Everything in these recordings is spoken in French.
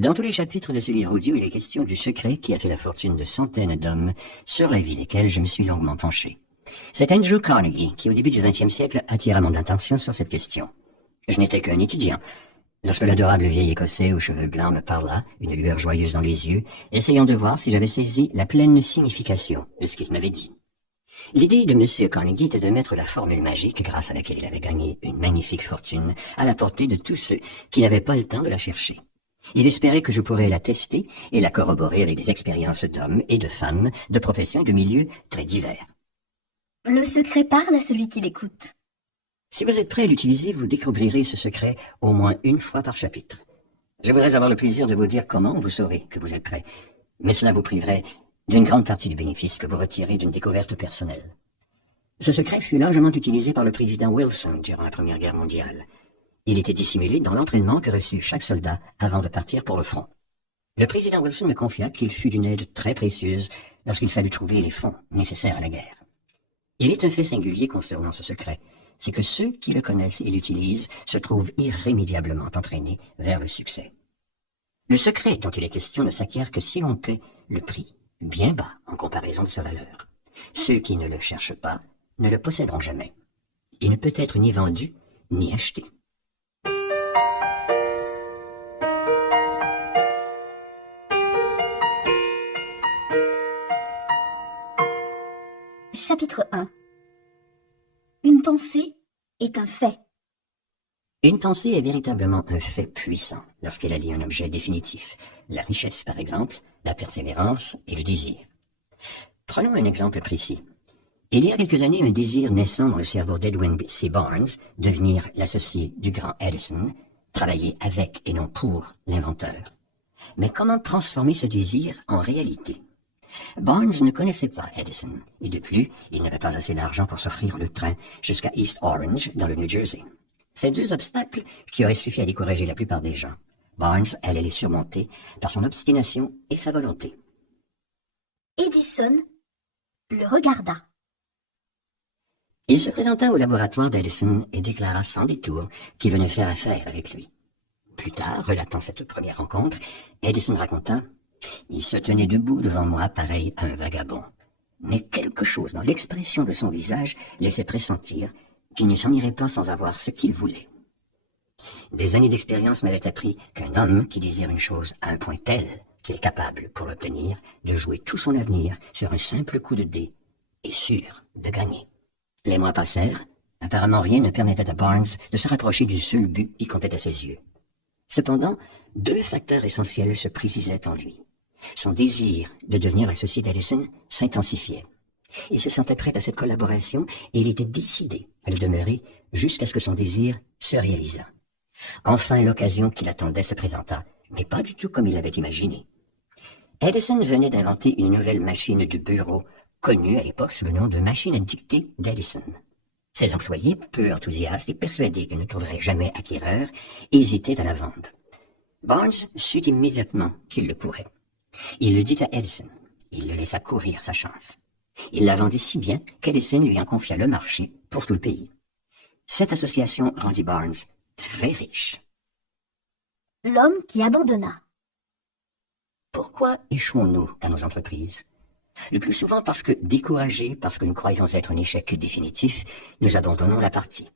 Dans tous les chapitres de ce livre audio, il est question du secret qui a fait la fortune de centaines d'hommes, sur la vie desquels je me suis longuement penché. C'est Andrew Carnegie qui, au début du XXe siècle, attira mon attention sur cette question. Je n'étais qu'un étudiant. Lorsque l'adorable vieil Écossais aux cheveux blancs me parla, une lueur joyeuse dans les yeux, essayant de voir si j'avais saisi la pleine signification de ce qu'il m'avait dit. L'idée de M. Carnegie était de mettre la formule magique, grâce à laquelle il avait gagné une magnifique fortune, à la portée de tous ceux qui n'avaient pas le temps de la chercher. Il espérait que je pourrais la tester et la corroborer avec des expériences d'hommes et de femmes, de professions et de milieux très divers. Le secret parle à celui qui l'écoute. Si vous êtes prêt à l'utiliser, vous découvrirez ce secret au moins une fois par chapitre. Je voudrais avoir le plaisir de vous dire comment vous saurez que vous êtes prêt, mais cela vous priverait d'une grande partie du bénéfice que vous retirez d'une découverte personnelle. Ce secret fut largement utilisé par le président Wilson durant la Première Guerre mondiale. Il était dissimulé dans l'entraînement que reçut chaque soldat avant de partir pour le front. Le président Wilson me confia qu'il fut d'une aide très précieuse lorsqu'il fallut trouver les fonds nécessaires à la guerre. Il est un fait singulier concernant ce secret, c'est que ceux qui le connaissent et l'utilisent se trouvent irrémédiablement entraînés vers le succès. Le secret dont il est question ne s'acquiert que si l'on paie le prix bien bas en comparaison de sa valeur. Ceux qui ne le cherchent pas ne le posséderont jamais. Il ne peut être ni vendu ni acheté. Chapitre 1. Une pensée est un fait. Une pensée est véritablement un fait puissant lorsqu'elle allie un objet définitif, la richesse par exemple, la persévérance et le désir. Prenons un exemple précis. Il y a quelques années, un désir naissant dans le cerveau d'Edwin C. Barnes, devenir l'associé du grand Edison, travailler avec et non pour l'inventeur. Mais comment transformer ce désir en réalité? Barnes ne connaissait pas Edison, et de plus, il n'avait pas assez d'argent pour s'offrir le train jusqu'à East Orange, dans le New Jersey. Ces deux obstacles qui auraient suffi à décourager la plupart des gens. Barnes allait les surmonter par son obstination et sa volonté. Edison le regarda. Il se présenta au laboratoire d'Edison et déclara sans détour qu'il venait faire affaire avec lui. Plus tard, relatant cette première rencontre, Edison raconta « Il se tenait debout devant moi pareil à un vagabond. Mais quelque chose dans l'expression de son visage laissait pressentir qu'il ne s'en irait pas sans avoir ce qu'il voulait. Des années d'expérience m'avaient appris qu'un homme qui désire une chose à un point tel qu'il est capable, pour l'obtenir, de jouer tout son avenir sur un simple coup de dé, est sûr de gagner. Les mois passèrent. Apparemment rien ne permettait à Barnes de se rapprocher du seul but qui comptait à ses yeux. Cependant, deux facteurs essentiels se précisaient en lui. Son désir de devenir l'associé d'Edison s'intensifiait. Il se sentait prêt à cette collaboration et il était décidé à le demeurer jusqu'à ce que son désir se réalisât. Enfin, l'occasion qu'il attendait se présenta, mais pas du tout comme il l'avait imaginé. Edison venait d'inventer une nouvelle machine de bureau, connue à l'époque sous le nom de machine à dicter d'Edison. Ses employés, peu enthousiastes et persuadés qu'ils ne trouveraient jamais acquéreur, hésitaient à la vendre. Barnes sut immédiatement qu'il le pourrait. Il le dit à Edison. Il le laissa courir sa chance. Il la vendit si bien qu'Edison lui en confia le marché pour tout le pays. Cette association rendit Barnes très riche. L'homme qui abandonna. Pourquoi échouons-nous dans nos entreprises? Le plus souvent parce que, découragés, parce que nous croyons être un échec définitif, nous abandonnons la partie.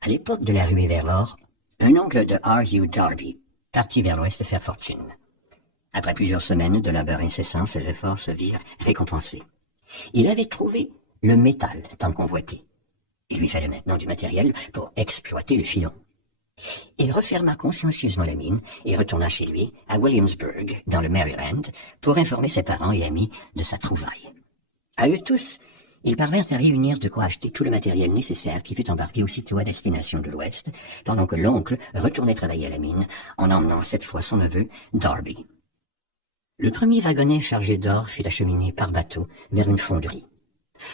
À l'époque de la ruée vers l'or, un oncle de R. Hugh Darby partit vers l'ouest faire fortune. Après plusieurs semaines de labeur incessant, ses efforts se virent récompensés. Il avait trouvé le métal tant convoité. Il lui fallait maintenant du matériel pour exploiter le filon. Il referma consciencieusement la mine et retourna chez lui, à Williamsburg, dans le Maryland, pour informer ses parents et amis de sa trouvaille. À eux tous, ils parvinrent à réunir de quoi acheter tout le matériel nécessaire qui fut embarqué aussitôt à destination de l'Ouest, pendant que l'oncle retournait travailler à la mine, en emmenant cette fois son neveu, Darby. Le premier wagonnet chargé d'or fut acheminé par bateau vers une fonderie.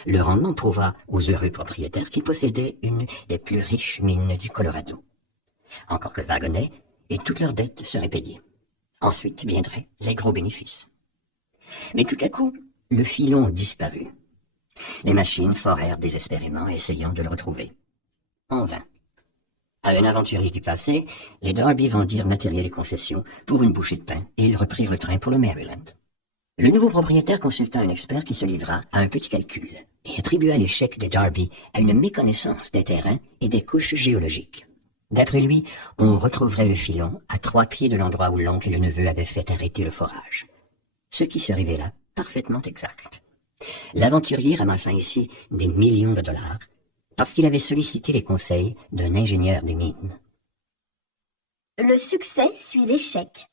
Le rendement prouva aux heureux propriétaires qu'ils possédaient une des plus riches mines du Colorado. Encore que le wagonnet et toutes leurs dettes seraient payées. Ensuite viendraient les gros bénéfices. Mais tout à coup, le filon disparut. Les machines forèrent désespérément, essayant de le retrouver. En vain. À un aventurier du passé, les Darby vendirent matériel et concessions pour une bouchée de pain et ils reprirent le train pour le Maryland. Le nouveau propriétaire consulta un expert qui se livra à un petit calcul et attribua l'échec des Darby à une méconnaissance des terrains et des couches géologiques. D'après lui, on retrouverait le filon à 3 pieds de l'endroit où l'oncle et le neveu avaient fait arrêter le forage. Ce qui se révéla parfaitement exact. L'aventurier ramassa ici des millions de dollars parce qu'il avait sollicité les conseils d'un ingénieur des mines. Le succès suit l'échec.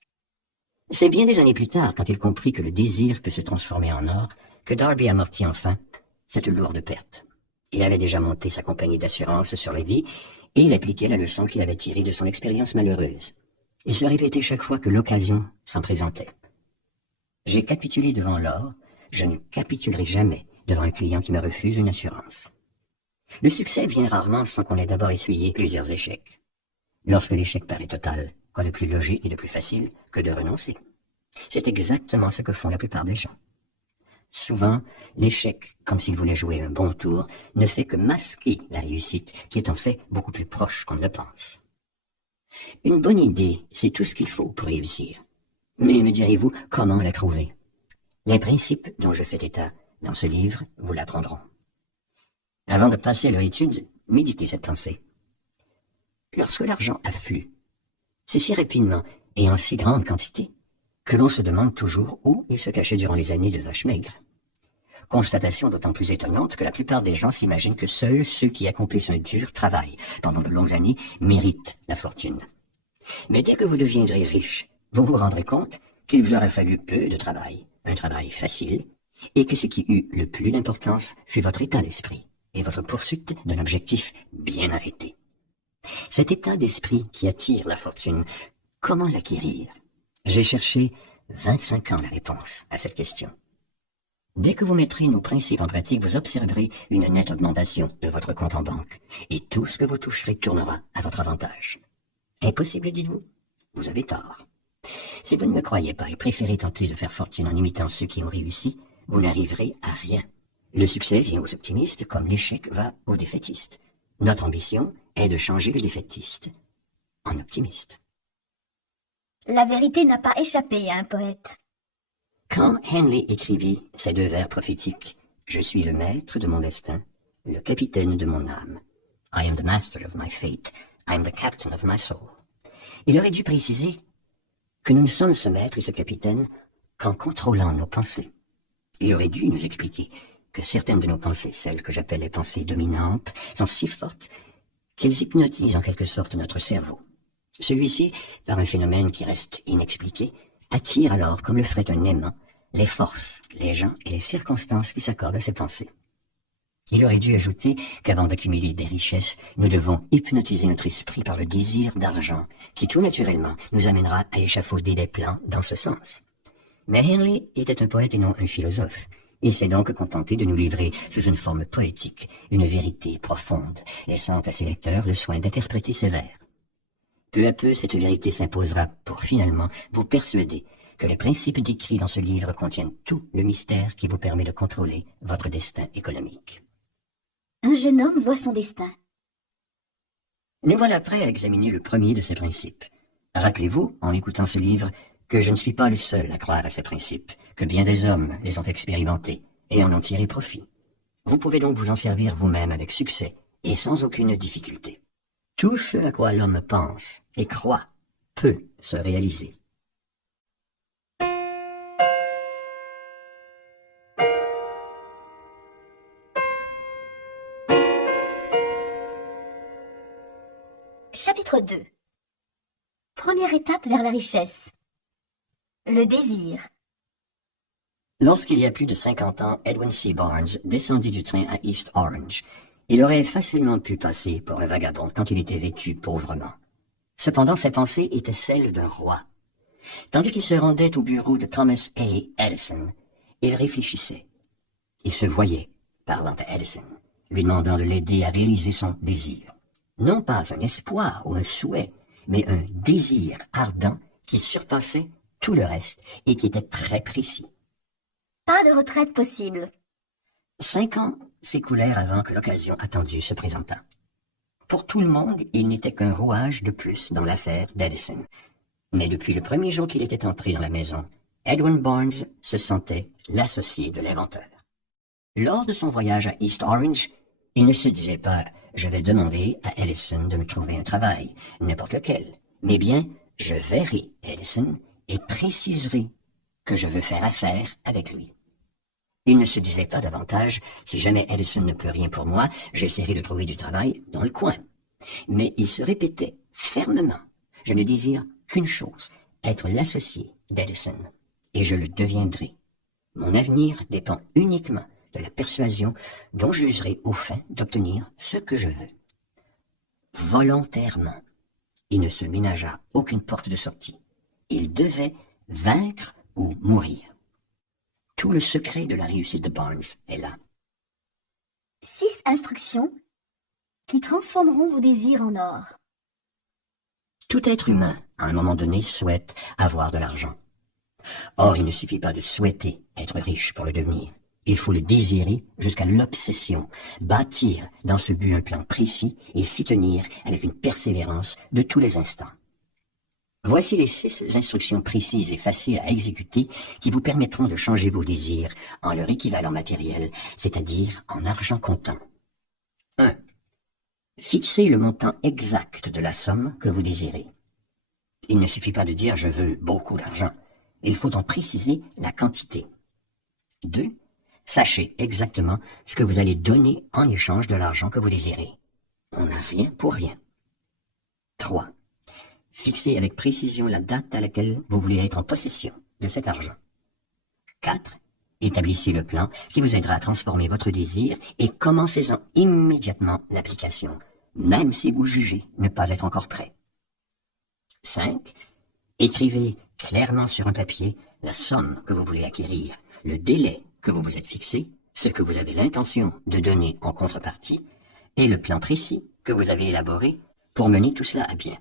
C'est bien des années plus tard, quand il comprit que le désir peut se transformer en or, que Darby amortit enfin cette lourde perte. Il avait déjà monté sa compagnie d'assurance sur la vie et il appliquait la leçon qu'il avait tirée de son expérience malheureuse. Il se répétait chaque fois que l'occasion s'en présentait. J'ai capitulé devant l'or, je ne capitulerai jamais devant un client qui me refuse une assurance. Le succès vient rarement sans qu'on ait d'abord essuyé plusieurs échecs. Lorsque l'échec paraît total, quoi de plus logique et de plus facile que de renoncer? C'est exactement ce que font la plupart des gens. Souvent, l'échec, comme s'il voulait jouer un bon tour, ne fait que masquer la réussite, qui est en fait beaucoup plus proche qu'on ne le pense. Une bonne idée, c'est tout ce qu'il faut pour réussir. Mais me direz-vous, comment la trouver? Les principes dont je fais état dans ce livre vous l'apprendront. Avant de passer à leur étude, méditez cette pensée. Lorsque l'argent afflue, c'est si rapidement et en si grande quantité que l'on se demande toujours où il se cachait durant les années de vache maigre. Constatation d'autant plus étonnante que la plupart des gens s'imaginent que seuls ceux qui accomplissent un dur travail pendant de longues années méritent la fortune. Mais dès que vous deviendrez riche, vous vous rendrez compte qu'il vous aura fallu peu de travail, un travail facile, et que ce qui eut le plus d'importance fut votre état d'esprit et votre poursuite d'un objectif bien arrêté. Cet état d'esprit qui attire la fortune, comment l'acquérir? J'ai cherché 25 ans la réponse à cette question. Dès que vous mettrez nos principes en pratique, vous observerez une nette augmentation de votre compte en banque, et tout ce que vous toucherez tournera à votre avantage. Impossible, dites-vous? Vous avez tort. Si vous ne me croyez pas et préférez tenter de faire fortune en imitant ceux qui ont réussi, vous n'arriverez à rien. Le succès vient aux optimistes comme l'échec va aux défaitistes. Notre ambition est de changer le défaitiste en optimiste. La vérité n'a pas échappé à un poète. Quand Henley écrivit ces 2 vers prophétiques, « Je suis le maître de mon destin, le capitaine de mon âme. I am the master of my fate, I am the captain of my soul. » Il aurait dû préciser que nous ne sommes ce maître et ce capitaine qu'en contrôlant nos pensées. Il aurait dû nous expliquer que certaines de nos pensées, celles que j'appelle les pensées dominantes, sont si fortes qu'elles hypnotisent en quelque sorte notre cerveau. Celui-ci, par un phénomène qui reste inexpliqué, attire alors, comme le ferait un aimant, les forces, les gens et les circonstances qui s'accordent à ses pensées. Il aurait dû ajouter qu'avant d'accumuler des richesses, nous devons hypnotiser notre esprit par le désir d'argent, qui tout naturellement nous amènera à échafauder des plans dans ce sens. Mais Henley était un poète et non un philosophe. Il s'est donc contenté de nous livrer sous une forme poétique une vérité profonde, laissant à ses lecteurs le soin d'interpréter ses vers. Peu à peu, cette vérité s'imposera pour finalement vous persuader que les principes décrits dans ce livre contiennent tout le mystère qui vous permet de contrôler votre destin économique. Un jeune homme voit son destin. Nous voilà prêts à examiner le premier de ces principes. Rappelez-vous, en écoutant ce livre, que je ne suis pas le seul à croire à ces principes, que bien des hommes les ont expérimentés et en ont tiré profit. Vous pouvez donc vous en servir vous-même avec succès et sans aucune difficulté. Tout ce à quoi l'homme pense et croit peut se réaliser. Chapitre 2. Première étape vers la richesse. Le désir. Lorsqu'il y a plus de 50 ans, Edwin C. Barnes descendit du train à East Orange. Il aurait facilement pu passer pour un vagabond quand il était vêtu pauvrement. Cependant, ses pensées étaient celles d'un roi. Tandis qu'il se rendait au bureau de Thomas A. Edison, il réfléchissait. Il se voyait, parlant à Edison, lui demandant de l'aider à réaliser son désir. Non pas un espoir ou un souhait, mais un désir ardent qui surpassait tout le reste et qui était très précis. Pas de retraite possible. 5 ans s'écoulèrent avant que l'occasion attendue se présentât. Pour tout le monde, il n'était qu'un rouage de plus dans l'affaire d'Edison. Mais depuis le premier jour qu'il était entré dans la maison, Edwin Barnes se sentait l'associé de l'inventeur. Lors de son voyage à East Orange, il ne se disait pas « je vais demander à Edison de me trouver un travail, n'importe lequel », mais bien « je verrai Edison et préciserai que je veux faire affaire avec lui ». Il ne se disait pas davantage « si jamais Edison ne peut rien pour moi, j'essaierai de trouver du travail dans le coin ». Mais il se répétait fermement « je ne désire qu'une chose, être l'associé d'Edison, et je le deviendrai. Mon avenir dépend uniquement de la persuasion dont j'userai au fin d'obtenir ce que je veux. » Volontairement, il ne se ménagea aucune porte de sortie. Il devait vaincre ou mourir. Tout le secret de la réussite de Barnes est là. 6 instructions qui transformeront vos désirs en or. Tout être humain, à un moment donné, souhaite avoir de l'argent. Or, il ne suffit pas de souhaiter être riche pour le devenir. Il faut le désirer jusqu'à l'obsession, bâtir dans ce but un plan précis et s'y tenir avec une persévérance de tous les instants. Voici les 6 instructions précises et faciles à exécuter qui vous permettront de changer vos désirs en leur équivalent matériel, c'est-à-dire en argent comptant. 1. Fixez le montant exact de la somme que vous désirez. Il ne suffit pas de dire « je veux beaucoup d'argent ». Il faut en préciser la quantité. 2. Sachez exactement ce que vous allez donner en échange de l'argent que vous désirez. On n'a rien pour rien. 3. Fixez avec précision la date à laquelle vous voulez être en possession de cet argent. 4. Établissez le plan qui vous aidera à transformer votre désir et commencez-en immédiatement l'application, même si vous jugez ne pas être encore prêt. 5. Écrivez clairement sur un papier la somme que vous voulez acquérir, le délai que vous vous êtes fixé, ce que vous avez l'intention de donner en contrepartie et le plan précis que vous avez élaboré pour mener tout cela à bien.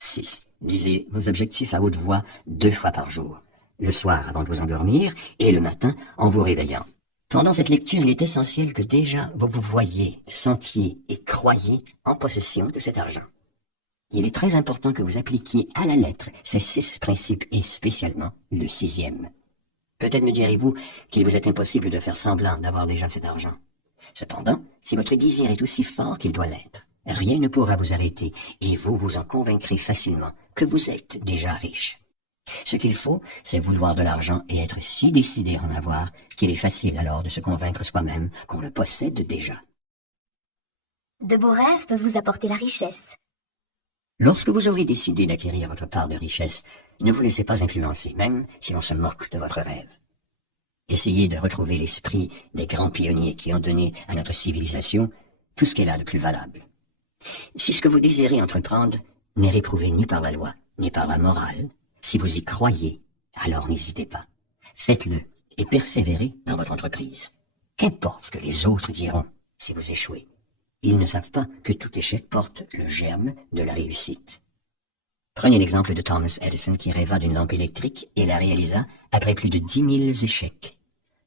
6. Lisez vos objectifs à haute voix 2 fois par jour, le soir avant de vous endormir et le matin en vous réveillant. Pendant cette lecture, il est essentiel que déjà vous vous voyiez, sentiez et croyiez en possession de cet argent. Il est très important que vous appliquiez à la lettre ces 6 principes et spécialement le 6e. Peut-être me direz-vous qu'il vous est impossible de faire semblant d'avoir déjà cet argent. Cependant, si votre désir est aussi fort qu'il doit l'être, rien ne pourra vous arrêter et vous vous en convaincrez facilement que vous êtes déjà riche. Ce qu'il faut, c'est vouloir de l'argent et être si décidé à en avoir qu'il est facile alors de se convaincre soi-même qu'on le possède déjà. De beaux rêves peuvent vous apporter la richesse. Lorsque vous aurez décidé d'acquérir votre part de richesse, ne vous laissez pas influencer, même si l'on se moque de votre rêve. Essayez de retrouver l'esprit des grands pionniers qui ont donné à notre civilisation tout ce qu'elle a de plus valable. Si ce que vous désirez entreprendre n'est réprouvé ni par la loi, ni par la morale, si vous y croyez, alors n'hésitez pas. Faites-le et persévérez dans votre entreprise. Qu'importe ce que les autres diront si vous échouez. Ils ne savent pas que tout échec porte le germe de la réussite. Prenez l'exemple de Thomas Edison qui rêva d'une lampe électrique et la réalisa après plus de 10 000 échecs.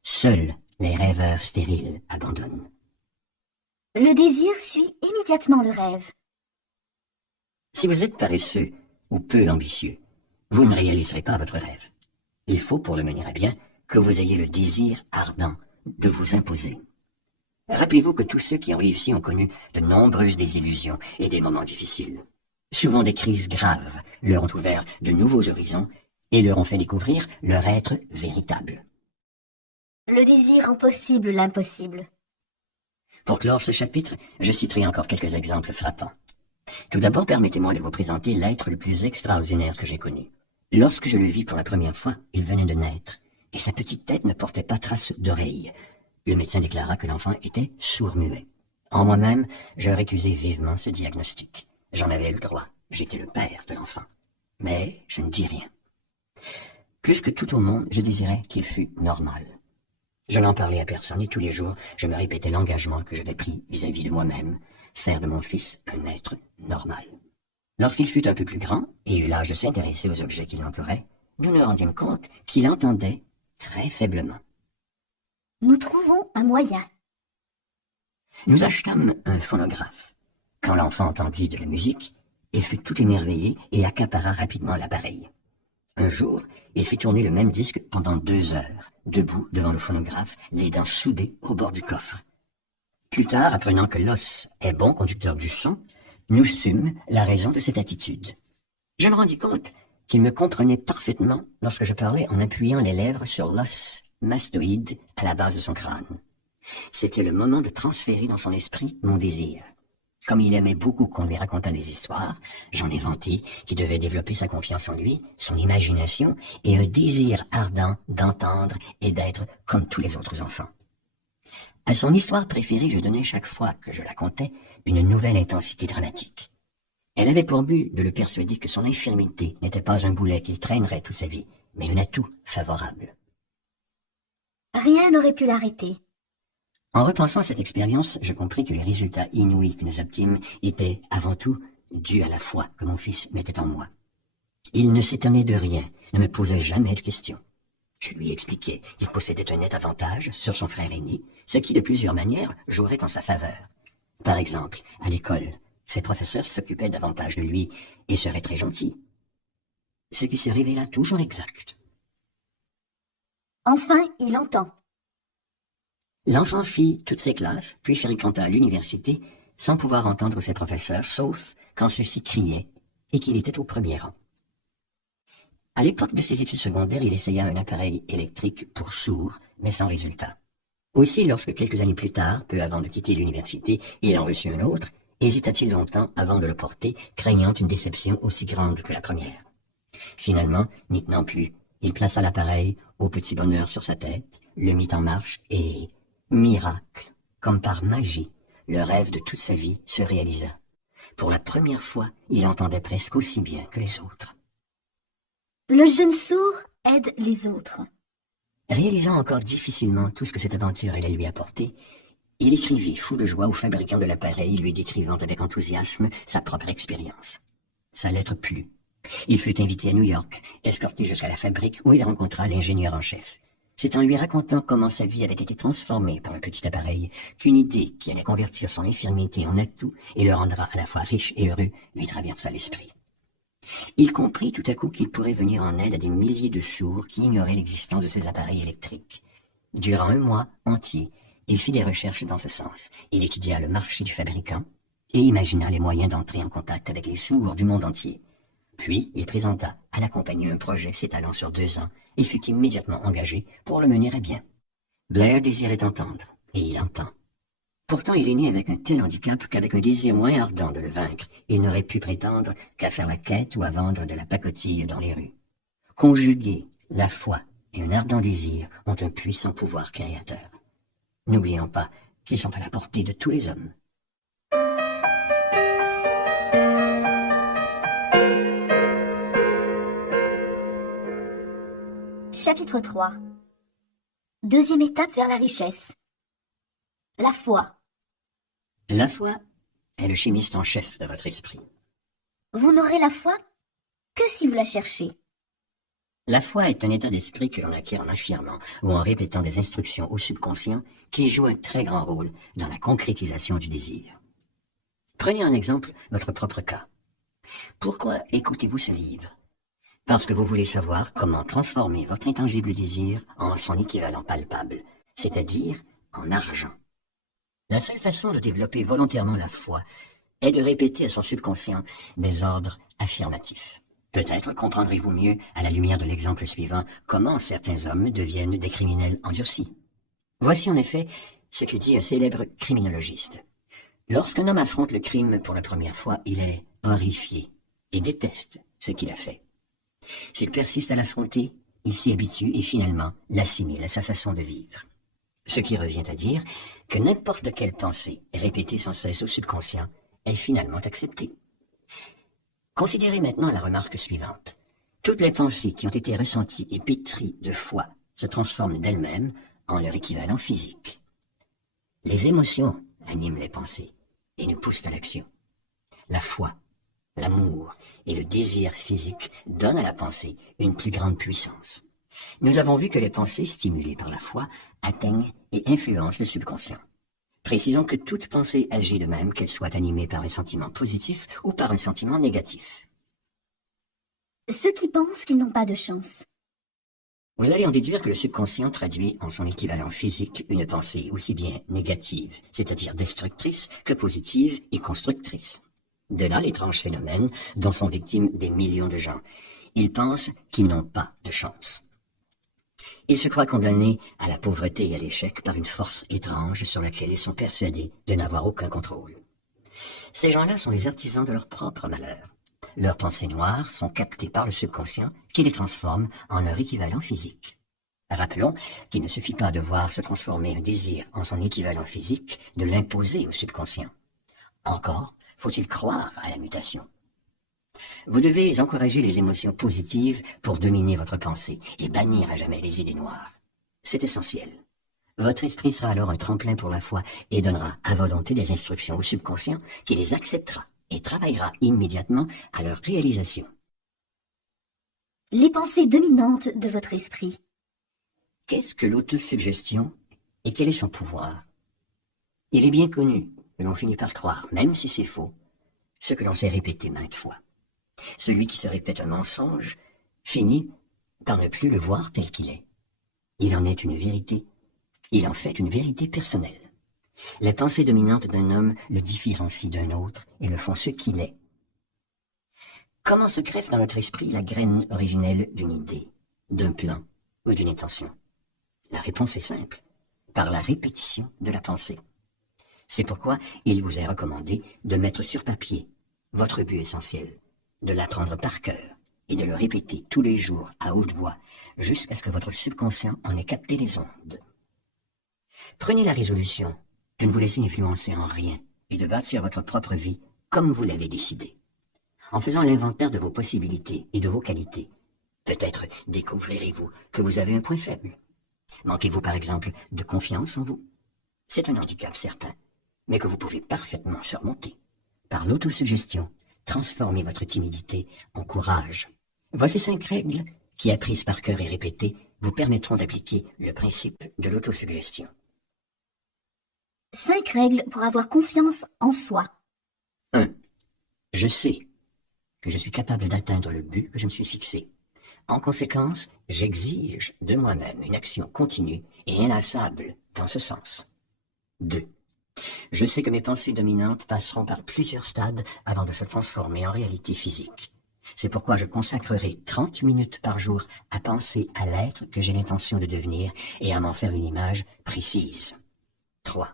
Seuls les rêveurs stériles abandonnent. Le désir suit immédiatement le rêve. Si vous êtes paresseux ou peu ambitieux, vous ne réaliserez pas votre rêve. Il faut, pour le mener à bien, que vous ayez le désir ardent de vous imposer. Rappelez-vous que tous ceux qui ont réussi ont connu de nombreuses désillusions et des moments difficiles. Souvent des crises graves leur ont ouvert de nouveaux horizons et leur ont fait découvrir leur être véritable. Le désir rend possible l'impossible. Pour clore ce chapitre, je citerai encore quelques exemples frappants. Tout d'abord, permettez-moi de vous présenter l'être le plus extraordinaire que j'ai connu. Lorsque je le vis pour la première fois, il venait de naître, et sa petite tête ne portait pas trace d'oreille. Le médecin déclara que l'enfant était sourd-muet. En moi-même, je récusai vivement ce diagnostic. J'en avais le droit, j'étais le père de l'enfant. Mais je ne dis rien. Plus que tout au monde, je désirais qu'il fût normal. Je n'en parlais à personne et tous les jours, je me répétais l'engagement que j'avais pris vis-à-vis de moi-même, faire de mon fils un être normal. Lorsqu'il fut un peu plus grand et eut l'âge de s'intéresser aux objets qui l'entouraient, nous nous rendîmes compte qu'il entendait très faiblement. Nous trouvons un moyen. Nous achetâmes un phonographe. Quand l'enfant entendit de la musique, il fut tout émerveillé et accapara rapidement l'appareil. Un jour, il fit tourner le même disque pendant 2 heures, debout devant le phonographe, les dents soudées au bord du coffre. Plus tard, apprenant que l'os est bon conducteur du son, nous sûmes la raison de cette attitude. Je me rendis compte qu'il me comprenait parfaitement lorsque je parlais en appuyant les lèvres sur l'os mastoïde à la base de son crâne. C'était le moment de transférer dans son esprit mon désir. Comme il aimait beaucoup qu'on lui racontât des histoires, j'en ai vanté qui devait développer sa confiance en lui, son imagination et un désir ardent d'entendre et d'être comme tous les autres enfants. À son histoire préférée, je donnais chaque fois que je la contais une nouvelle intensité dramatique. Elle avait pour but de le persuader que son infirmité n'était pas un boulet qu'il traînerait toute sa vie, mais un atout favorable. Rien n'aurait pu l'arrêter. En repensant cette expérience, je compris que les résultats inouïs que nous obtîmes étaient, avant tout, dus à la foi que mon fils mettait en moi. Il ne s'étonnait de rien, ne me posait jamais de questions. Je lui expliquais qu'il possédait un net avantage sur son frère aîné, ce qui de plusieurs manières jouerait en sa faveur. Par exemple, à l'école, ses professeurs s'occupaient davantage de lui et seraient très gentils. Ce qui se révéla toujours exact. Enfin, il entend. L'enfant fit toutes ses classes, puis fréquenta l'université, sans pouvoir entendre ses professeurs, sauf quand ceux-ci criaient et qu'il était au premier rang. À l'époque de ses études secondaires, il essaya un appareil électrique pour sourds, mais sans résultat. Aussi, lorsque quelques années plus tard, peu avant de quitter l'université, il en reçut un autre, hésita-t-il longtemps avant de le porter, craignant une déception aussi grande que la première. Finalement, n'y tenant plus, il plaça l'appareil au petit bonheur sur sa tête, le mit en marche et, miracle, comme par magie, le rêve de toute sa vie se réalisa. Pour la première fois, il entendait presque aussi bien que les autres. Le jeune sourd aide les autres. Réalisant encore difficilement tout ce que cette aventure allait lui apporter, il écrivit fou de joie au fabricant de l'appareil, lui décrivant avec enthousiasme sa propre expérience. Sa lettre plut. Il fut invité à New York, escorté jusqu'à la fabrique où il rencontra l'ingénieur en chef. C'est en lui racontant comment sa vie avait été transformée par un petit appareil qu'une idée qui allait convertir son infirmité en atout et le rendra à la fois riche et heureux lui traversa l'esprit. Il comprit tout à coup qu'il pourrait venir en aide à des milliers de sourds qui ignoraient l'existence de ces appareils électriques. Durant 1 mois entier, il fit des recherches dans ce sens. Il étudia le marché du fabricant et imagina les moyens d'entrer en contact avec les sourds du monde entier. Puis, il présenta à la compagnie un projet s'étalant sur 2 ans et fut immédiatement engagé pour le mener à bien. Blair désirait entendre, et il entend. Pourtant, il est né avec un tel handicap qu'avec un désir moins ardent de le vaincre, il n'aurait pu prétendre qu'à faire la quête ou à vendre de la pacotille dans les rues. Conjuguer la foi et un ardent désir ont un puissant pouvoir créateur. N'oublions pas qu'ils sont à la portée de tous les hommes. Chapitre 3. Deuxième étape vers la richesse. La foi. La foi est le chimiste en chef de votre esprit. Vous n'aurez la foi que si vous la cherchez. La foi est un état d'esprit que l'on acquiert en affirmant ou en répétant des instructions au subconscient qui jouent un très grand rôle dans la concrétisation du désir. Prenez en exemple votre propre cas. Pourquoi écoutez-vous ce livre? Parce que vous voulez savoir comment transformer votre intangible désir en son équivalent palpable, c'est-à-dire en argent. La seule façon de développer volontairement la foi est de répéter à son subconscient des ordres affirmatifs. Peut-être comprendrez-vous mieux, à la lumière de l'exemple suivant, comment certains hommes deviennent des criminels endurcis. Voici en effet ce que dit un célèbre criminologiste. Lorsqu'un homme affronte le crime pour la première fois, il est horrifié et déteste ce qu'il a fait. S'il persiste à l'affronter, il s'y habitue et finalement l'assimile à sa façon de vivre. Ce qui revient à dire que n'importe quelle pensée répétée sans cesse au subconscient est finalement acceptée. Considérez maintenant la remarque suivante. Toutes les pensées qui ont été ressenties et pétries de foi se transforment d'elles-mêmes en leur équivalent physique. Les émotions animent les pensées et nous poussent à l'action. La foi, l'amour et le désir physique donnent à la pensée une plus grande puissance. Nous avons vu que les pensées stimulées par la foi atteignent et influencent le subconscient. Précisons que toute pensée agit de même, qu'elle soit animée par un sentiment positif ou par un sentiment négatif. Ceux qui pensent qu'ils n'ont pas de chance. Vous allez en déduire que le subconscient traduit en son équivalent physique une pensée aussi bien négative, c'est-à-dire destructrice, que positive et constructrice. De là l'étrange phénomène dont sont victimes des millions de gens. Ils pensent qu'ils n'ont pas de chance. Ils se croient condamnés à la pauvreté et à l'échec par une force étrange sur laquelle ils sont persuadés de n'avoir aucun contrôle. Ces gens-là sont les artisans de leur propre malheur. Leurs pensées noires sont captées par le subconscient qui les transforme en leur équivalent physique. Rappelons qu'il ne suffit pas de voir se transformer un désir en son équivalent physique, de l'imposer au subconscient. Encore faut-il croire à la mutation. Vous devez encourager les émotions positives pour dominer votre pensée et bannir à jamais les idées noires. C'est essentiel. Votre esprit sera alors un tremplin pour la foi et donnera à volonté des instructions au subconscient qui les acceptera et travaillera immédiatement à leur réalisation. Les pensées dominantes de votre esprit. Qu'est-ce que l'autosuggestion et quel est son pouvoir? Il est bien connu que l'on finit par croire, même si c'est faux, ce que l'on s'est répété maintes fois. Celui qui se répète un mensonge finit par ne plus le voir tel qu'il est. Il en est une vérité. Il en fait une vérité personnelle. Les pensées dominantes d'un homme le différencient d'un autre et le font ce qu'il est. Comment se greffe dans notre esprit la graine originelle d'une idée, d'un plan ou d'une intention? La réponse est simple, par la répétition de la pensée. C'est pourquoi il vous est recommandé de mettre sur papier votre but essentiel, de l'apprendre par cœur et de le répéter tous les jours à haute voix jusqu'à ce que votre subconscient en ait capté les ondes. Prenez la résolution de ne vous laisser influencer en rien et de bâtir votre propre vie comme vous l'avez décidé. En faisant l'inventaire de vos possibilités et de vos qualités, peut-être découvrirez-vous que vous avez un point faible. Manquez-vous par exemple de confiance en vous? C'est un handicap certain, mais que vous pouvez parfaitement surmonter. Par l'autosuggestion, transformez votre timidité en courage. Voici 5 règles qui, apprises par cœur et répétées, vous permettront d'appliquer le principe de l'autosuggestion. 5 règles pour avoir confiance en soi. 1. Je sais que je suis capable d'atteindre le but que je me suis fixé. En conséquence, j'exige de moi-même une action continue et inlassable dans ce sens. 2. Je sais que mes pensées dominantes passeront par plusieurs stades avant de se transformer en réalité physique. C'est pourquoi je consacrerai 30 minutes par jour à penser à l'être que j'ai l'intention de devenir et à m'en faire une image précise. 3.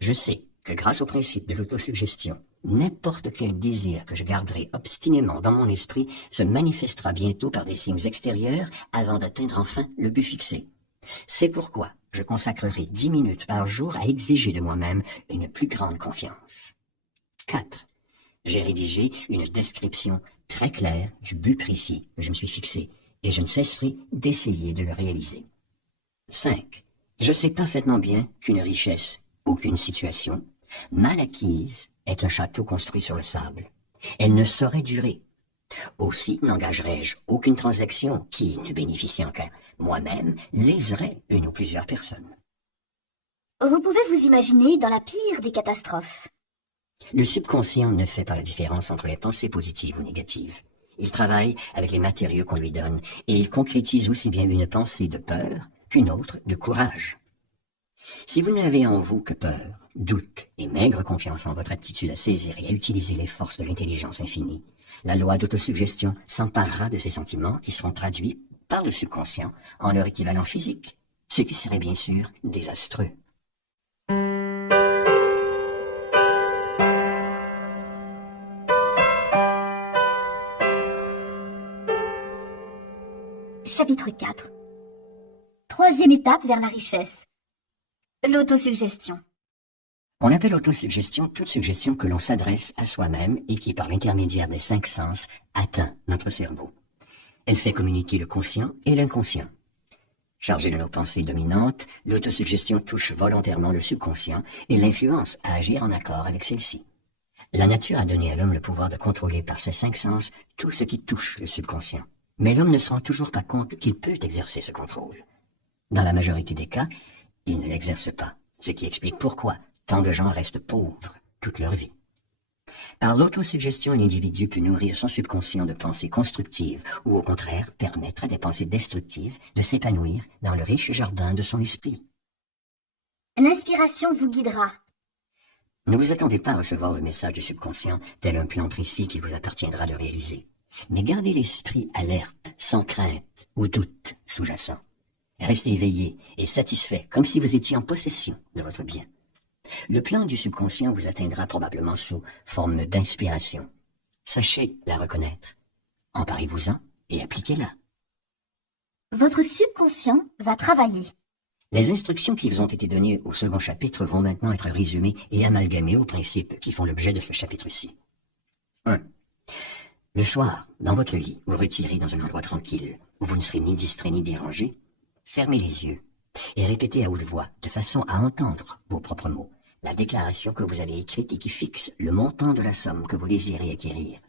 Je sais que grâce au principe de l'autosuggestion, n'importe quel désir que je garderai obstinément dans mon esprit se manifestera bientôt par des signes extérieurs avant d'atteindre enfin le but fixé. C'est pourquoi je consacrerai 10 minutes par jour à exiger de moi-même une plus grande confiance. 4. J'ai rédigé une description très claire du but précis que je me suis fixé et je ne cesserai d'essayer de le réaliser. 5. Je sais parfaitement bien qu'une richesse ou qu'une situation mal acquise est un château construit sur le sable. Elle ne saurait durer. Aussi n'engagerai-je aucune transaction qui, ne bénéficiant qu'à moi-même, léserait une ou plusieurs personnes. Vous pouvez vous imaginer dans la pire des catastrophes. Le subconscient ne fait pas la différence entre les pensées positives ou négatives. Il travaille avec les matériaux qu'on lui donne et il concrétise aussi bien une pensée de peur qu'une autre de courage. Si vous n'avez en vous que peur, doute et maigre confiance en votre aptitude à saisir et à utiliser les forces de l'intelligence infinie, la loi d'autosuggestion s'emparera de ces sentiments qui seront traduits par le subconscient en leur équivalent physique, ce qui serait bien sûr désastreux. Chapitre 4. 3e étape vers la richesse. L'autosuggestion. On appelle autosuggestion toute suggestion que l'on s'adresse à soi-même et qui, par l'intermédiaire des 5 sens, atteint notre cerveau. Elle fait communiquer le conscient et l'inconscient. Chargée de nos pensées dominantes, l'autosuggestion touche volontairement le subconscient et l'influence à agir en accord avec celle-ci. La nature a donné à l'homme le pouvoir de contrôler par ses 5 sens tout ce qui touche le subconscient. Mais l'homme ne se rend toujours pas compte qu'il peut exercer ce contrôle. Dans la majorité des cas, il ne l'exerce pas, ce qui explique pourquoi, tant de gens restent pauvres toute leur vie. Par l'autosuggestion, l'individu peut nourrir son subconscient de pensées constructives ou au contraire permettre à des pensées destructives de s'épanouir dans le riche jardin de son esprit. L'inspiration vous guidera. Ne vous attendez pas à recevoir le message du subconscient tel un plan précis qu'il vous appartiendra de réaliser. Mais gardez l'esprit alerte, sans crainte ou doute sous-jacent. Restez éveillé et satisfait, comme si vous étiez en possession de votre bien. Le plan du subconscient vous atteindra probablement sous forme d'inspiration. Sachez la reconnaître. Emparez-vous-en et appliquez-la. Votre subconscient va travailler. Les instructions qui vous ont été données au second chapitre vont maintenant être résumées et amalgamées aux principes qui font l'objet de ce chapitre-ci. 1. Le soir, dans votre lit, vous retirez dans un endroit tranquille, où vous ne serez ni distrait ni dérangé. Fermez les yeux et répétez à haute voix, de façon à entendre vos propres mots, la déclaration que vous avez écrite et qui fixe le montant de la somme que vous désirez acquérir,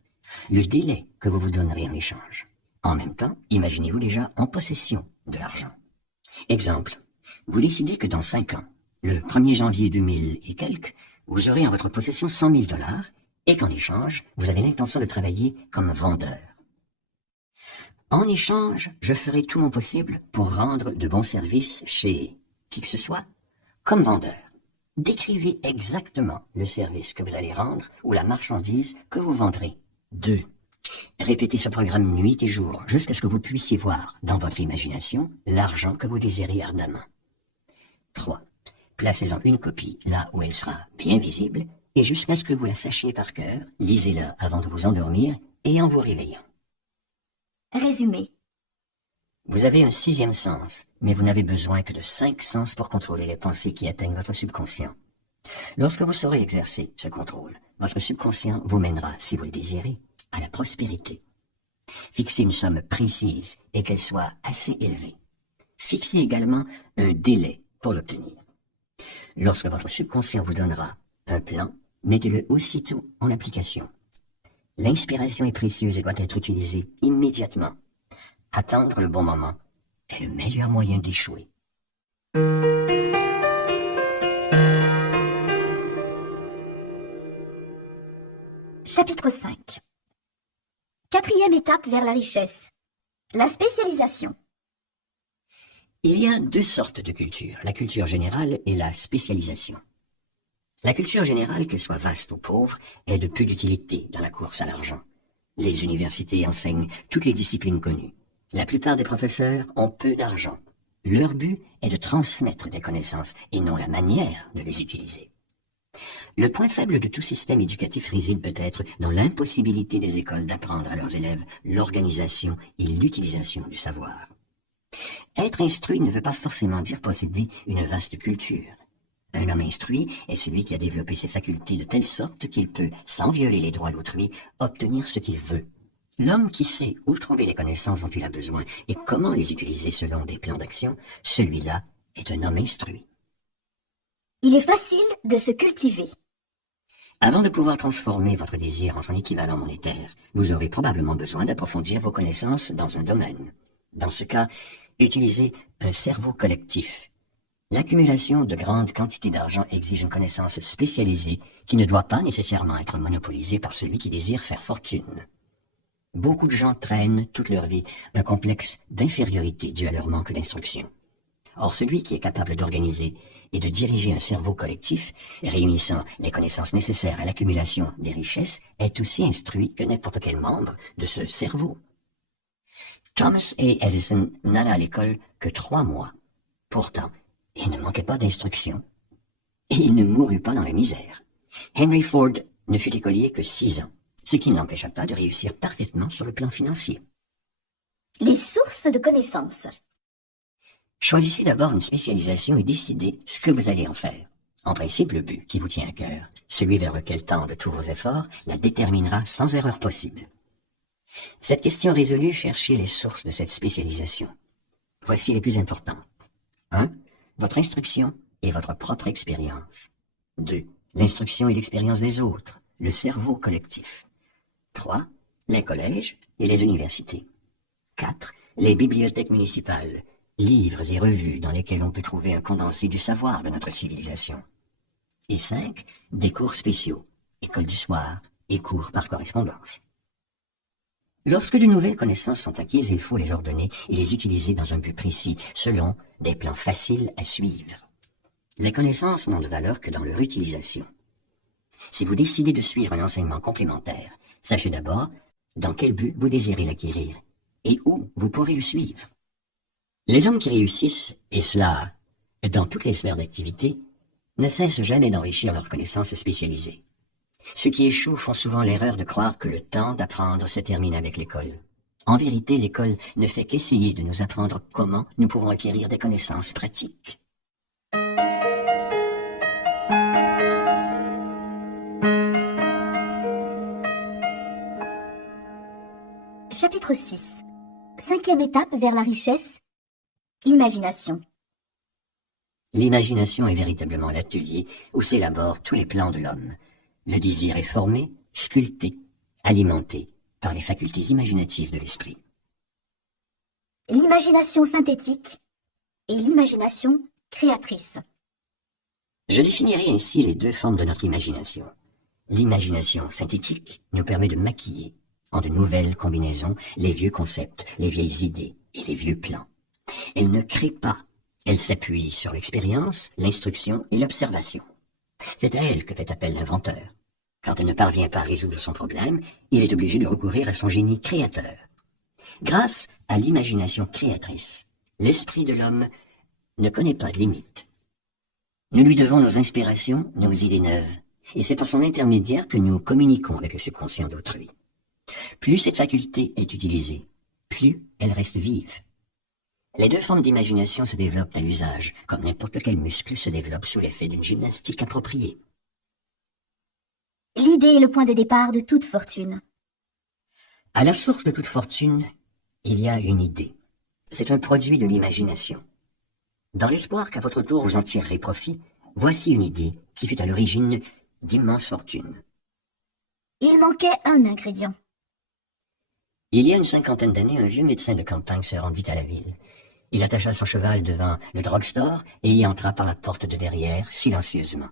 le délai que vous vous donnerez en échange. En même temps, imaginez-vous déjà en possession de l'argent. Exemple, vous décidez que dans 5 ans, le 1er janvier 2000 et quelques, vous aurez en votre possession 100 000 $ et qu'en échange, vous avez l'intention de travailler comme vendeur. En échange, je ferai tout mon possible pour rendre de bons services chez qui que ce soit, comme vendeur. Décrivez exactement le service que vous allez rendre ou la marchandise que vous vendrez. 2. Répétez ce programme nuit et jour jusqu'à ce que vous puissiez voir dans votre imagination l'argent que vous désirez ardemment. 3. Placez-en une copie là où elle sera bien visible et jusqu'à ce que vous la sachiez par cœur, lisez-la avant de vous endormir et en vous réveillant. Résumé. Vous avez un 6e sens, mais vous n'avez besoin que de 5 sens pour contrôler les pensées qui atteignent votre subconscient. Lorsque vous saurez exercer ce contrôle, votre subconscient vous mènera, si vous le désirez, à la prospérité. Fixez une somme précise et qu'elle soit assez élevée. Fixez également un délai pour l'obtenir. Lorsque votre subconscient vous donnera un plan, mettez-le aussitôt en application. L'inspiration est précieuse et doit être utilisée immédiatement. Attendre le bon moment est le meilleur moyen d'échouer. Chapitre 5. 4e étape vers la richesse. La spécialisation. Il y a 2 sortes de culture, la culture générale et la spécialisation. La culture générale, qu'elle soit vaste ou pauvre, est de peu d'utilité dans la course à l'argent. Les universités enseignent toutes les disciplines connues. La plupart des professeurs ont peu d'argent. Leur but est de transmettre des connaissances et non la manière de les utiliser. Le point faible de tout système éducatif réside peut-être dans l'impossibilité des écoles d'apprendre à leurs élèves l'organisation et l'utilisation du savoir. Être instruit ne veut pas forcément dire posséder une vaste culture. Un homme instruit est celui qui a développé ses facultés de telle sorte qu'il peut, sans violer les droits d'autrui, obtenir ce qu'il veut. L'homme qui sait où trouver les connaissances dont il a besoin et comment les utiliser selon des plans d'action, celui-là est un homme instruit. Il est facile de se cultiver. Avant de pouvoir transformer votre désir en son équivalent monétaire, vous aurez probablement besoin d'approfondir vos connaissances dans un domaine. Dans ce cas, utilisez un cerveau collectif. L'accumulation de grandes quantités d'argent exige une connaissance spécialisée qui ne doit pas nécessairement être monopolisée par celui qui désire faire fortune. Beaucoup de gens traînent toute leur vie un complexe d'infériorité dû à leur manque d'instruction. Or, celui qui est capable d'organiser et de diriger un cerveau collectif, réunissant les connaissances nécessaires à l'accumulation des richesses, est aussi instruit que n'importe quel membre de ce cerveau. Thomas A. Edison n'alla à l'école que 3 mois. Pourtant, il ne manquait pas d'instruction. Et il ne mourut pas dans la misère. Henry Ford ne fut écolier que 6 ans, ce qui ne l'empêcha pas de réussir parfaitement sur le plan financier. Les sources de connaissances. Choisissez d'abord une spécialisation et décidez ce que vous allez en faire. En principe, le but qui vous tient à cœur, celui vers lequel tendent tous vos efforts, la déterminera sans erreur possible. Cette question résolue, cherchez les sources de cette spécialisation. Voici les plus importantes. 1. Votre instruction et votre propre expérience. 2. L'instruction et l'expérience des autres, le cerveau collectif. 3. Les collèges et les universités. 4. Les bibliothèques municipales, livres et revues dans lesquels on peut trouver un condensé du savoir de notre civilisation. Et 5, des cours spéciaux, école du soir et cours par correspondance. Lorsque de nouvelles connaissances sont acquises, il faut les ordonner et les utiliser dans un but précis, selon des plans faciles à suivre. Les connaissances n'ont de valeur que dans leur utilisation. Si vous décidez de suivre un enseignement complémentaire, sachez d'abord dans quel but vous désirez l'acquérir et où vous pourrez le suivre. Les hommes qui réussissent, et cela dans toutes les sphères d'activité, ne cessent jamais d'enrichir leurs connaissances spécialisées. Ceux qui échouent font souvent l'erreur de croire que le temps d'apprendre se termine avec l'école. En vérité, l'école ne fait qu'essayer de nous apprendre comment nous pouvons acquérir des connaissances pratiques. Chapitre 6. 5e étape vers la richesse, l'imagination. L'imagination est véritablement l'atelier où s'élaborent tous les plans de l'homme. Le désir est formé, sculpté, alimenté par les facultés imaginatives de l'esprit. L'imagination synthétique et l'imagination créatrice. Je définirai ainsi les deux formes de notre imagination. L'imagination synthétique nous permet de maquiller, en de nouvelles combinaisons, les vieux concepts, les vieilles idées et les vieux plans. Elle ne crée pas, elle s'appuie sur l'expérience, l'instruction et l'observation. C'est à elle que fait appel l'inventeur. Quand elle ne parvient pas à résoudre son problème, il est obligé de recourir à son génie créateur. Grâce à l'imagination créatrice, l'esprit de l'homme ne connaît pas de limite. Nous lui devons nos inspirations, nos idées neuves, et c'est par son intermédiaire que nous communiquons avec le subconscient d'autrui. Plus cette faculté est utilisée, plus elle reste vive. Les deux formes d'imagination se développent à l'usage, comme n'importe quel muscle se développe sous l'effet d'une gymnastique appropriée. L'idée est le point de départ de toute fortune. À la source de toute fortune, il y a une idée. C'est un produit de l'imagination. Dans l'espoir qu'à votre tour vous en tirerez profit, voici une idée qui fut à l'origine d'immenses fortunes. Il manquait un ingrédient. Il y a une 50aine d'années, un vieux médecin de campagne se rendit à la ville. Il attacha son cheval devant le drugstore et y entra par la porte de derrière, silencieusement.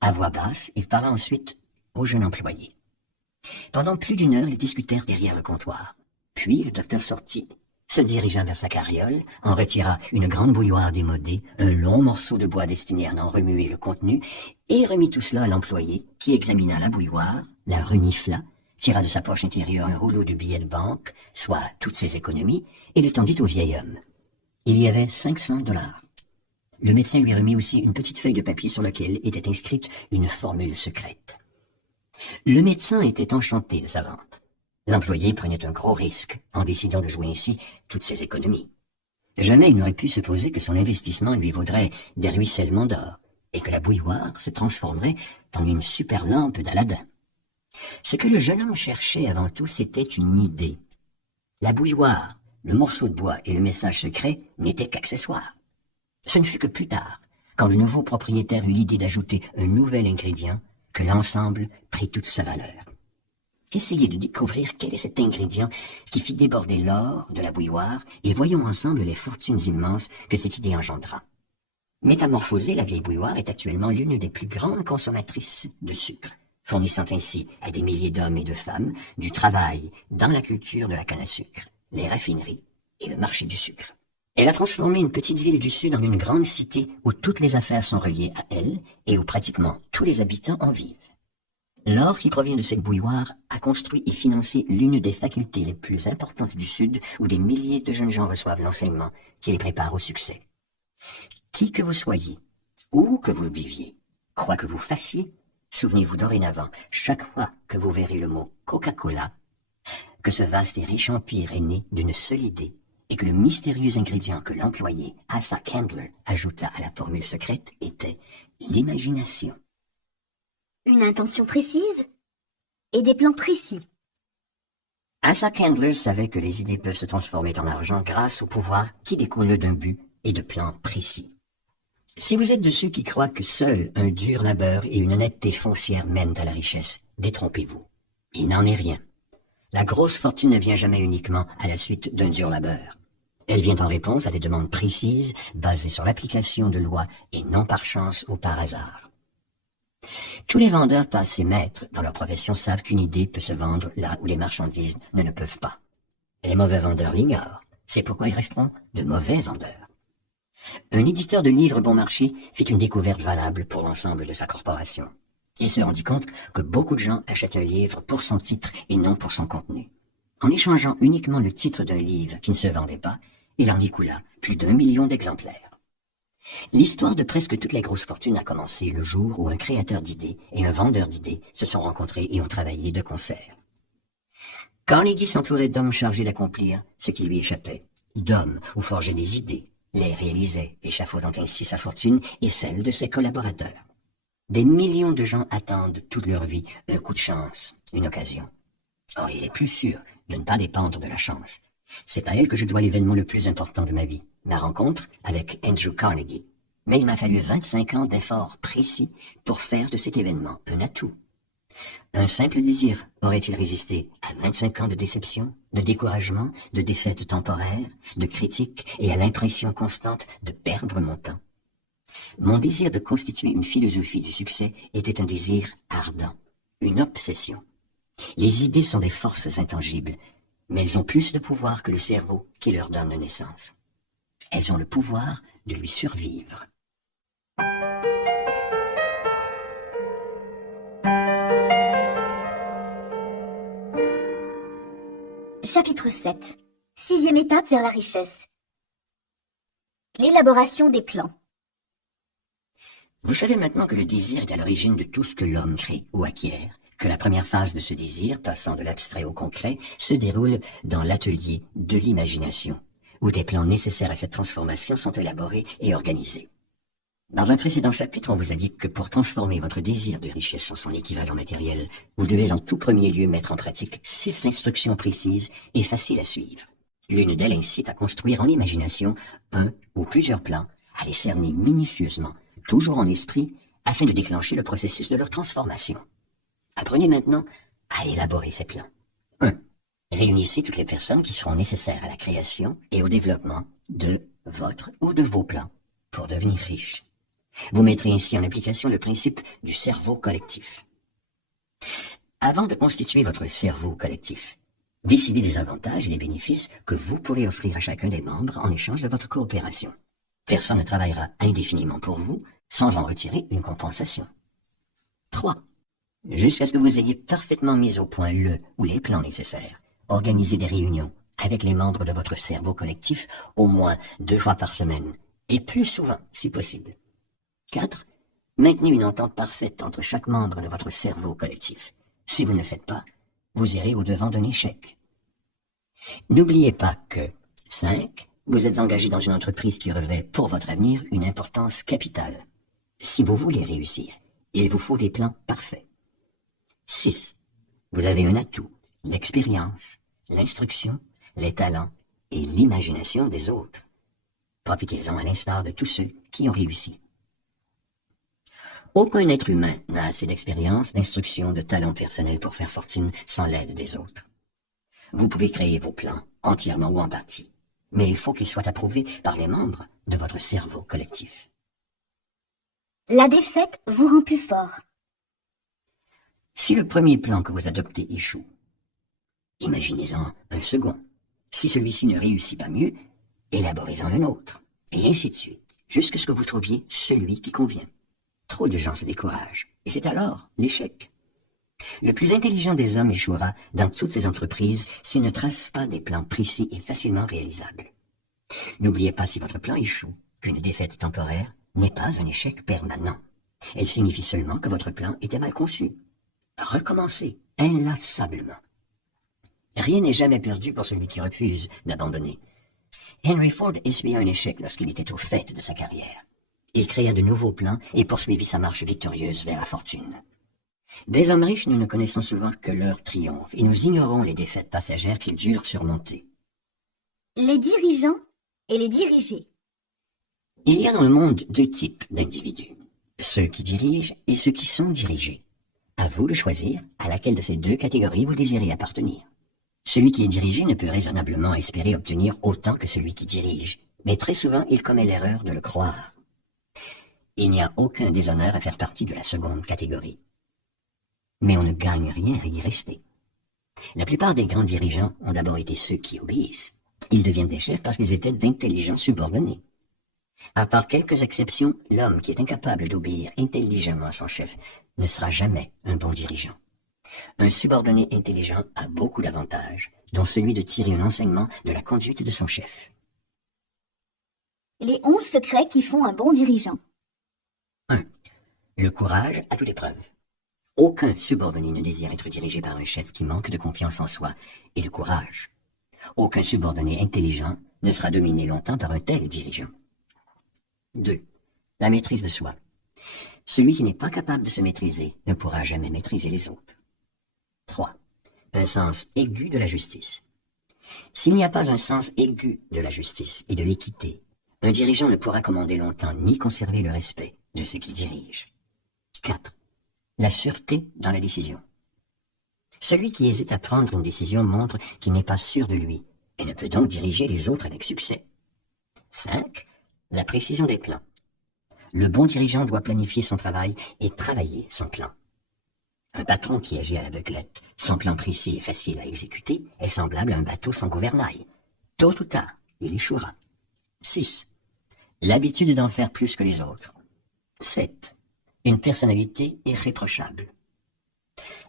À voix basse, il parla ensuite au jeune employé. Pendant plus d'une heure, ils discutèrent derrière le comptoir. Puis le docteur sortit, se dirigea vers sa carriole, en retira une grande bouilloire démodée, un long morceau de bois destiné à en remuer le contenu, et remit tout cela à l'employé, qui examina la bouilloire, la renifla, tira de sa poche intérieure un rouleau de billets de banque, soit toutes ses économies, et le tendit au vieil homme. Il y avait 500 $. Le médecin lui remit aussi une petite feuille de papier sur laquelle était inscrite une formule secrète. Le médecin était enchanté de sa vente. L'employé prenait un gros risque en décidant de jouer ainsi toutes ses économies. Jamais il n'aurait pu supposer que son investissement lui vaudrait des ruissellements d'or et que la bouilloire se transformerait en une super lampe d'Aladin. Ce que le jeune homme cherchait avant tout, c'était une idée. La bouilloire, le morceau de bois et le message secret n'étaient qu'accessoires. Ce ne fut que plus tard, quand le nouveau propriétaire eut l'idée d'ajouter un nouvel ingrédient, que l'ensemble prit toute sa valeur. Essayez de découvrir quel est cet ingrédient qui fit déborder l'or de la bouilloire et voyons ensemble les fortunes immenses que cette idée engendra. Métamorphosée, la vieille bouilloire est actuellement l'une des plus grandes consommatrices de sucre, fournissant ainsi à des milliers d'hommes et de femmes du travail dans la culture de la canne à sucre, les raffineries et le marché du sucre. Elle a transformé une petite ville du Sud en une grande cité où toutes les affaires sont reliées à elle et où pratiquement tous les habitants en vivent. L'or qui provient de cette bouilloire a construit et financé l'une des facultés les plus importantes du Sud où des milliers de jeunes gens reçoivent l'enseignement qui les prépare au succès. Qui que vous soyez, où que vous viviez, quoi que vous fassiez, souvenez-vous dorénavant, chaque fois que vous verrez le mot Coca-Cola, que ce vaste et riche empire est né d'une seule idée et que le mystérieux ingrédient que l'employé Asa Candler ajouta à la formule secrète était l'imagination. Une intention précise et des plans précis. Asa Candler savait que les idées peuvent se transformer en argent grâce au pouvoir qui découle d'un but et de plans précis. Si vous êtes de ceux qui croient que seul un dur labeur et une honnêteté foncière mènent à la richesse, détrompez-vous. Il n'en est rien. La grosse fortune ne vient jamais uniquement à la suite d'un dur labeur. Elle vient en réponse à des demandes précises, basées sur l'application de lois et non par chance ou par hasard. Tous les vendeurs passés maîtres dans leur profession savent qu'une idée peut se vendre là où les marchandises ne le peuvent pas. Les mauvais vendeurs l'ignorent. C'est pourquoi ils resteront de mauvais vendeurs. Un éditeur de livres bon marché fit une découverte valable pour l'ensemble de sa corporation. Il se rendit compte que beaucoup de gens achètent un livre pour son titre et non pour son contenu. En échangeant uniquement le titre d'un livre qui ne se vendait pas, il en écoula plus d'1 million d'exemplaires. L'histoire de presque toutes les grosses fortunes a commencé le jour où un créateur d'idées et un vendeur d'idées se sont rencontrés et ont travaillé de concert. Carnegie s'entourait d'hommes chargés d'accomplir ce qui lui échappait, d'hommes où forgeait des idées, les réalisait, échafaudant ainsi sa fortune et celle de ses collaborateurs. Des millions de gens attendent toute leur vie un coup de chance, une occasion. Or, il est plus sûr de ne pas dépendre de la chance. C'est à elle que je dois l'événement le plus important de ma vie, ma rencontre avec Andrew Carnegie. Mais il m'a fallu 25 ans d'efforts précis pour faire de cet événement un atout. Un simple désir aurait-il résisté à 25 ans de déception, de découragement, de défaites temporaires, de critiques et à l'impression constante de perdre mon temps? Mon désir de constituer une philosophie du succès était un désir ardent, une obsession. Les idées sont des forces intangibles, mais elles ont plus de pouvoir que le cerveau qui leur donne naissance. Elles ont le pouvoir de lui survivre. Chapitre 7. 6e étape vers la richesse. L'élaboration des plans. Vous savez maintenant que le désir est à l'origine de tout ce que l'homme crée ou acquiert, que la première phase de ce désir, passant de l'abstrait au concret, se déroule dans l'atelier de l'imagination, où des plans nécessaires à cette transformation sont élaborés et organisés. Dans un précédent chapitre, on vous a dit que pour transformer votre désir de richesse en son équivalent matériel, vous devez en tout premier lieu mettre en pratique 6 instructions précises et faciles à suivre. L'une d'elles incite à construire en imagination un ou plusieurs plans, à les cerner minutieusement, toujours en esprit, afin de déclencher le processus de leur transformation. Apprenez maintenant à élaborer ces plans. 1. Réunissez toutes les personnes qui seront nécessaires à la création et au développement de votre ou de vos plans pour devenir riche. Vous mettrez ainsi en application le principe du cerveau collectif. Avant de constituer votre cerveau collectif, décidez des avantages et des bénéfices que vous pourrez offrir à chacun des membres en échange de votre coopération. Personne ne travaillera indéfiniment pour vous sans en retirer une compensation. 3. Jusqu'à ce que vous ayez parfaitement mis au point le ou les plans nécessaires, organisez des réunions avec les membres de votre cerveau collectif au moins 2 fois par semaine, et plus souvent si possible. 4. Maintenez une entente parfaite entre chaque membre de votre cerveau collectif. Si vous ne le faites pas, vous irez au-devant d'un échec. N'oubliez pas que 5. Vous êtes engagé dans une entreprise qui revêt pour votre avenir une importance capitale. Si vous voulez réussir, il vous faut des plans parfaits. 6. Vous avez un atout, l'expérience, l'instruction, les talents et l'imagination des autres. Profitez-en à l'instar de tous ceux qui ont réussi. Aucun être humain n'a assez d'expérience, d'instruction, de talent personnel pour faire fortune sans l'aide des autres. Vous pouvez créer vos plans, entièrement ou en partie, mais il faut qu'ils soient approuvés par les membres de votre cerveau collectif. La défaite vous rend plus fort. Si le premier plan que vous adoptez échoue, imaginez-en un second. Si celui-ci ne réussit pas mieux, élaborez-en un autre, et ainsi de suite, jusqu'à ce que vous trouviez celui qui convient. Trop de gens se découragent, et c'est alors l'échec. Le plus intelligent des hommes échouera dans toutes ses entreprises s'il ne trace pas des plans précis et facilement réalisables. N'oubliez pas, si votre plan échoue, qu'une défaite temporaire n'est pas un échec permanent. Elle signifie seulement que votre plan était mal conçu. Recommencez inlassablement. Rien n'est jamais perdu pour celui qui refuse d'abandonner. Henry Ford essuya un échec lorsqu'il était au faîte de sa carrière. Il créa de nouveaux plans et poursuivit sa marche victorieuse vers la fortune. Des hommes riches, nous ne connaissons souvent que leur triomphe, et nous ignorons les défaites passagères qu'ils durent surmonter. Les dirigeants et les dirigés. Il y a dans le monde 2 types d'individus, ceux qui dirigent et ceux qui sont dirigés. À vous de choisir à laquelle de ces 2 catégories vous désirez appartenir. Celui qui est dirigé ne peut raisonnablement espérer obtenir autant que celui qui dirige, mais très souvent il commet l'erreur de le croire. Il n'y a aucun déshonneur à faire partie de la seconde catégorie. Mais on ne gagne rien à y rester. La plupart des grands dirigeants ont d'abord été ceux qui obéissent. Ils deviennent des chefs parce qu'ils étaient d'intelligents subordonnés. À part quelques exceptions, l'homme qui est incapable d'obéir intelligemment à son chef ne sera jamais un bon dirigeant. Un subordonné intelligent a beaucoup d'avantages, dont celui de tirer un enseignement de la conduite de son chef. Les 11 secrets qui font un bon dirigeant. 1. Le courage à toute épreuve. Aucun subordonné ne désire être dirigé par un chef qui manque de confiance en soi et de courage. Aucun subordonné intelligent ne sera dominé longtemps par un tel dirigeant. 2. La maîtrise de soi. Celui qui n'est pas capable de se maîtriser ne pourra jamais maîtriser les autres. 3. Un sens aigu de la justice. S'il n'y a pas un sens aigu de la justice et de l'équité, un dirigeant ne pourra commander longtemps ni conserver le respect de ceux qu'il dirige. 4. La sûreté dans la décision. Celui qui hésite à prendre une décision montre qu'il n'est pas sûr de lui et ne peut donc diriger les autres avec succès. 5. La précision des plans. Le bon dirigeant doit planifier son travail et travailler son plan. Un patron qui agit à l'aveuglette, sans plan précis et facile à exécuter, est semblable à un bateau sans gouvernail. Tôt ou tard, il échouera. 6. L'habitude d'en faire plus que les autres. 7. Une personnalité irréprochable.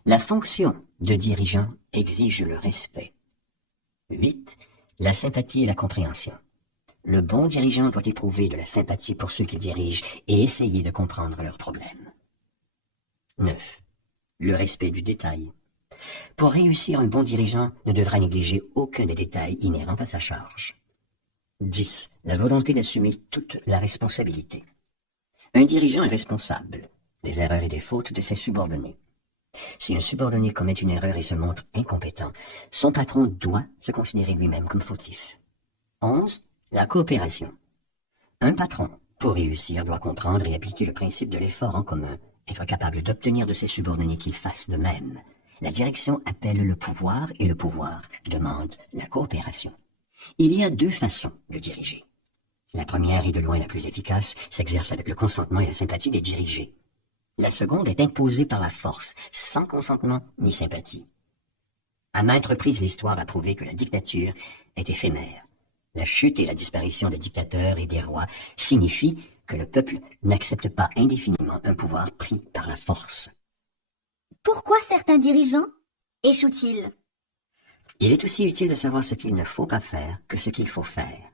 La fonction de dirigeant exige le respect. 8. La sympathie et la compréhension. Le bon dirigeant doit éprouver de la sympathie pour ceux qu'il dirige et essayer de comprendre leurs problèmes. 9. Le respect du détail. Pour réussir, un bon dirigeant ne devra négliger aucun des détails inhérents à sa charge. 10. La volonté d'assumer toute la responsabilité. Un dirigeant est responsable des erreurs et des fautes de ses subordonnés. Si un subordonné commet une erreur et se montre incompétent, son patron doit se considérer lui-même comme fautif. 11. La coopération. Un patron, pour réussir, doit comprendre et appliquer le principe de l'effort en commun, être capable d'obtenir de ses subordonnés qu'ils fassent de même. La direction appelle le pouvoir et le pouvoir demande la coopération. Il y a deux façons de diriger. La première, et de loin la plus efficace, s'exerce avec le consentement et la sympathie des dirigés. La seconde est imposée par la force, sans consentement ni sympathie. À maintes reprises, l'histoire a prouvé que la dictature est éphémère. La chute et la disparition des dictateurs et des rois signifient que le peuple n'accepte pas indéfiniment un pouvoir pris par la force. Pourquoi certains dirigeants échouent-ils? Il est aussi utile de savoir ce qu'il ne faut pas faire que ce qu'il faut faire.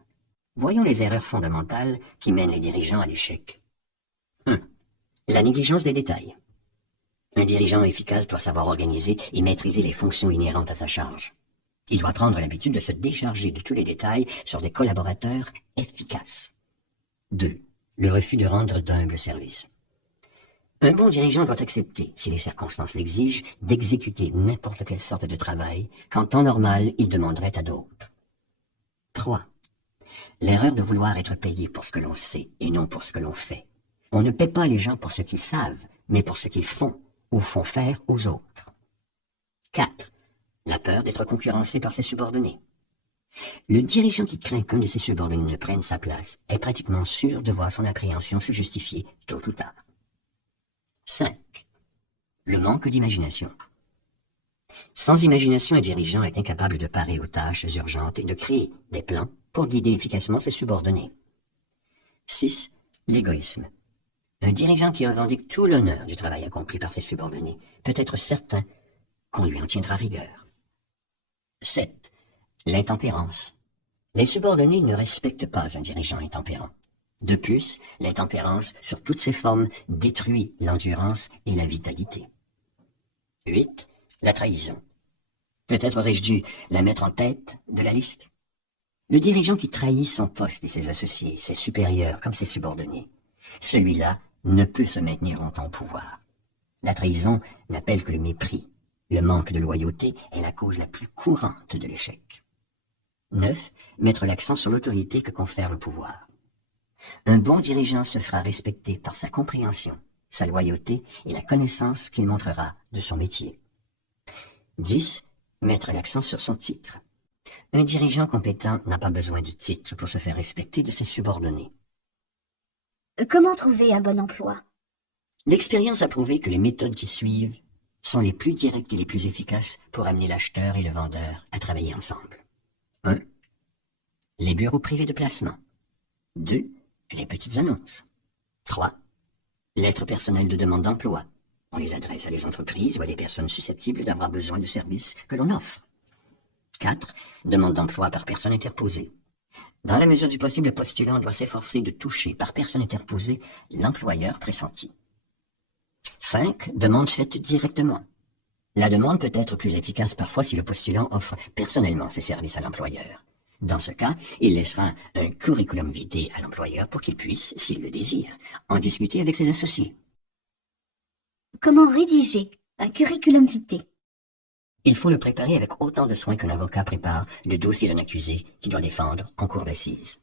Voyons les erreurs fondamentales qui mènent les dirigeants à l'échec. 1. La négligence des détails. Un dirigeant efficace doit savoir organiser et maîtriser les fonctions inhérentes à sa charge. Il doit prendre l'habitude de se décharger de tous les détails sur des collaborateurs efficaces. 2. Le refus de rendre d'humbles services. Un bon dirigeant doit accepter, si les circonstances l'exigent, d'exécuter n'importe quelle sorte de travail, qu'en temps normal, il demanderait à d'autres. 3. L'erreur de vouloir être payé pour ce que l'on sait et non pour ce que l'on fait. On ne paie pas les gens pour ce qu'ils savent, mais pour ce qu'ils font ou font faire aux autres. 4. La peur d'être concurrencé par ses subordonnés. Le dirigeant qui craint qu'un de ses subordonnés ne prenne sa place est pratiquement sûr de voir son appréhension se justifier tôt ou tard. 5. Le manque d'imagination. Sans imagination, un dirigeant est incapable de parer aux tâches urgentes et de créer des plans pour guider efficacement ses subordonnés. 6. L'égoïsme. Un dirigeant qui revendique tout l'honneur du travail accompli par ses subordonnés peut être certain qu'on lui en tiendra rigueur. 7. L'intempérance. Les subordonnés ne respectent pas un dirigeant intempérant. De plus, l'intempérance, sur toutes ses formes, détruit l'endurance et la vitalité. 8. La trahison. Peut-être aurais-je dû la mettre en tête de la liste. Le dirigeant qui trahit son poste et ses associés, ses supérieurs comme ses subordonnés, celui-là ne peut se maintenir longtemps au pouvoir. La trahison n'appelle que le mépris. Le manque de loyauté est la cause la plus courante de l'échec. 9. Mettre l'accent sur l'autorité que confère le pouvoir. Un bon dirigeant se fera respecter par sa compréhension, sa loyauté et la connaissance qu'il montrera de son métier. 10. Mettre l'accent sur son titre. Un dirigeant compétent n'a pas besoin de titre pour se faire respecter de ses subordonnés. Comment trouver un bon emploi? L'expérience a prouvé que les méthodes qui suivent sont les plus directes et les plus efficaces pour amener l'acheteur et le vendeur à travailler ensemble. 1. Les bureaux privés de placement. 2. Les petites annonces. 3. Lettres personnelles de demande d'emploi. On les adresse à des entreprises ou à des personnes susceptibles d'avoir besoin de services que l'on offre. 4. Demande d'emploi par personne interposée. Dans la mesure du possible, le postulant doit s'efforcer de toucher par personne interposée l'employeur pressenti. 5. Demande faite directement. La demande peut être plus efficace parfois si le postulant offre personnellement ses services à l'employeur. Dans ce cas, il laissera un curriculum vitae à l'employeur pour qu'il puisse, s'il le désire, en discuter avec ses associés. Comment rédiger un curriculum vitae? Il faut le préparer avec autant de soin qu'un avocat prépare le dossier d'un accusé qui doit défendre en cour d'assises.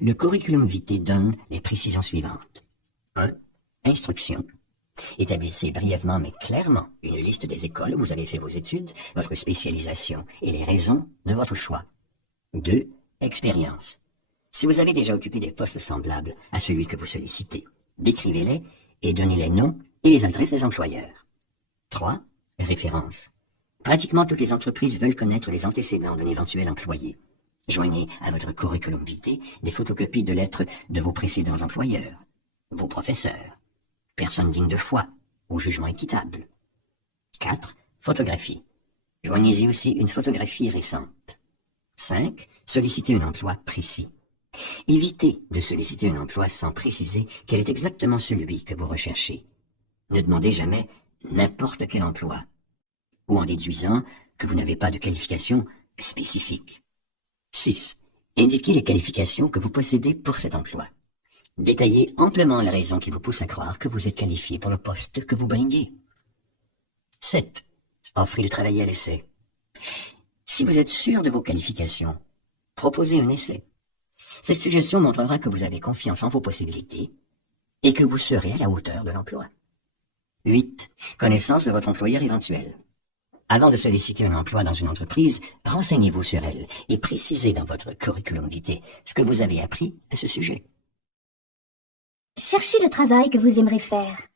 Le curriculum vitae donne les précisions suivantes. 1. Instruction. Établissez brièvement mais clairement une liste des écoles où vous avez fait vos études, votre spécialisation et les raisons de votre choix. 2. Expérience. Si vous avez déjà occupé des postes semblables à celui que vous sollicitez, décrivez-les et donnez les noms et les adresses des employeurs. 3. Référence. Pratiquement toutes les entreprises veulent connaître les antécédents d'un éventuel employé. Joignez à votre curriculum vitae des photocopies de lettres de vos précédents employeurs, vos professeurs, personnes dignes de foi, au jugement équitable. 4. Photographie. Joignez-y aussi une photographie récente. 5. Sollicitez un emploi précis. Évitez de solliciter un emploi sans préciser quel est exactement celui que vous recherchez. Ne demandez jamais n'importe quel emploi, ou en déduisant que vous n'avez pas de qualification spécifique. 6. Indiquez les qualifications que vous possédez pour cet emploi. Détaillez amplement la raison qui vous pousse à croire que vous êtes qualifié pour le poste que vous briguez. 7. Offrez de travailler à l'essai. Si vous êtes sûr de vos qualifications, proposez un essai. Cette suggestion montrera que vous avez confiance en vos possibilités et que vous serez à la hauteur de l'emploi. 8. Connaissance de votre employeur éventuel. Avant de solliciter un emploi dans une entreprise, renseignez-vous sur elle et précisez dans votre curriculum vitae ce que vous avez appris à ce sujet. Cherchez le travail que vous aimerez faire.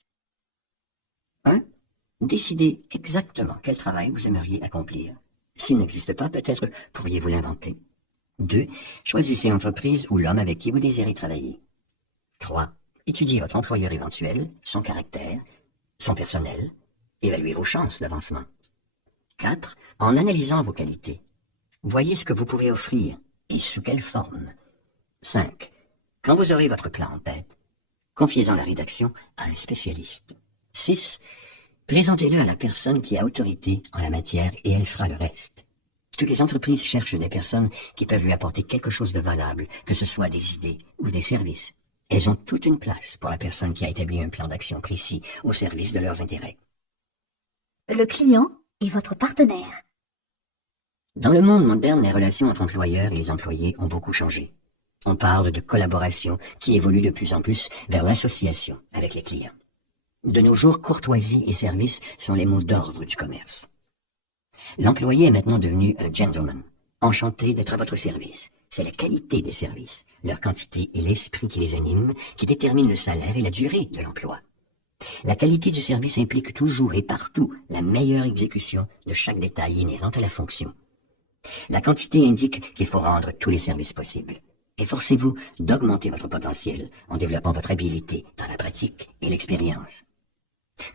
1. Décidez exactement quel travail vous aimeriez accomplir. S'il n'existe pas, peut-être pourriez-vous l'inventer. 2. Choisissez l'entreprise ou l'homme avec qui vous désirez travailler. 3. Étudiez votre employeur éventuel, son caractère, son personnel. Évaluez vos chances d'avancement. 4. En analysant vos qualités, voyez ce que vous pouvez offrir et sous quelle forme. 5. Quand vous aurez votre plan en tête, confiez-en la rédaction à un spécialiste. 6. Présentez-le à la personne qui a autorité en la matière et elle fera le reste. Toutes les entreprises cherchent des personnes qui peuvent lui apporter quelque chose de valable, que ce soit des idées ou des services. Elles ont toute une place pour la personne qui a établi un plan d'action précis au service de leurs intérêts. Le client est votre partenaire. Dans le monde moderne, les relations entre employeurs et les employés ont beaucoup changé. On parle de collaboration qui évolue de plus en plus vers l'association avec les clients. De nos jours, courtoisie et service sont les mots d'ordre du commerce. L'employé est maintenant devenu un gentleman, enchanté d'être à votre service. C'est la qualité des services, leur quantité et l'esprit qui les animent, qui déterminent le salaire et la durée de l'emploi. La qualité du service implique toujours et partout la meilleure exécution de chaque détail inhérent à la fonction. La quantité indique qu'il faut rendre tous les services possibles. Efforcez-vous d'augmenter votre potentiel en développant votre habileté dans la pratique et l'expérience.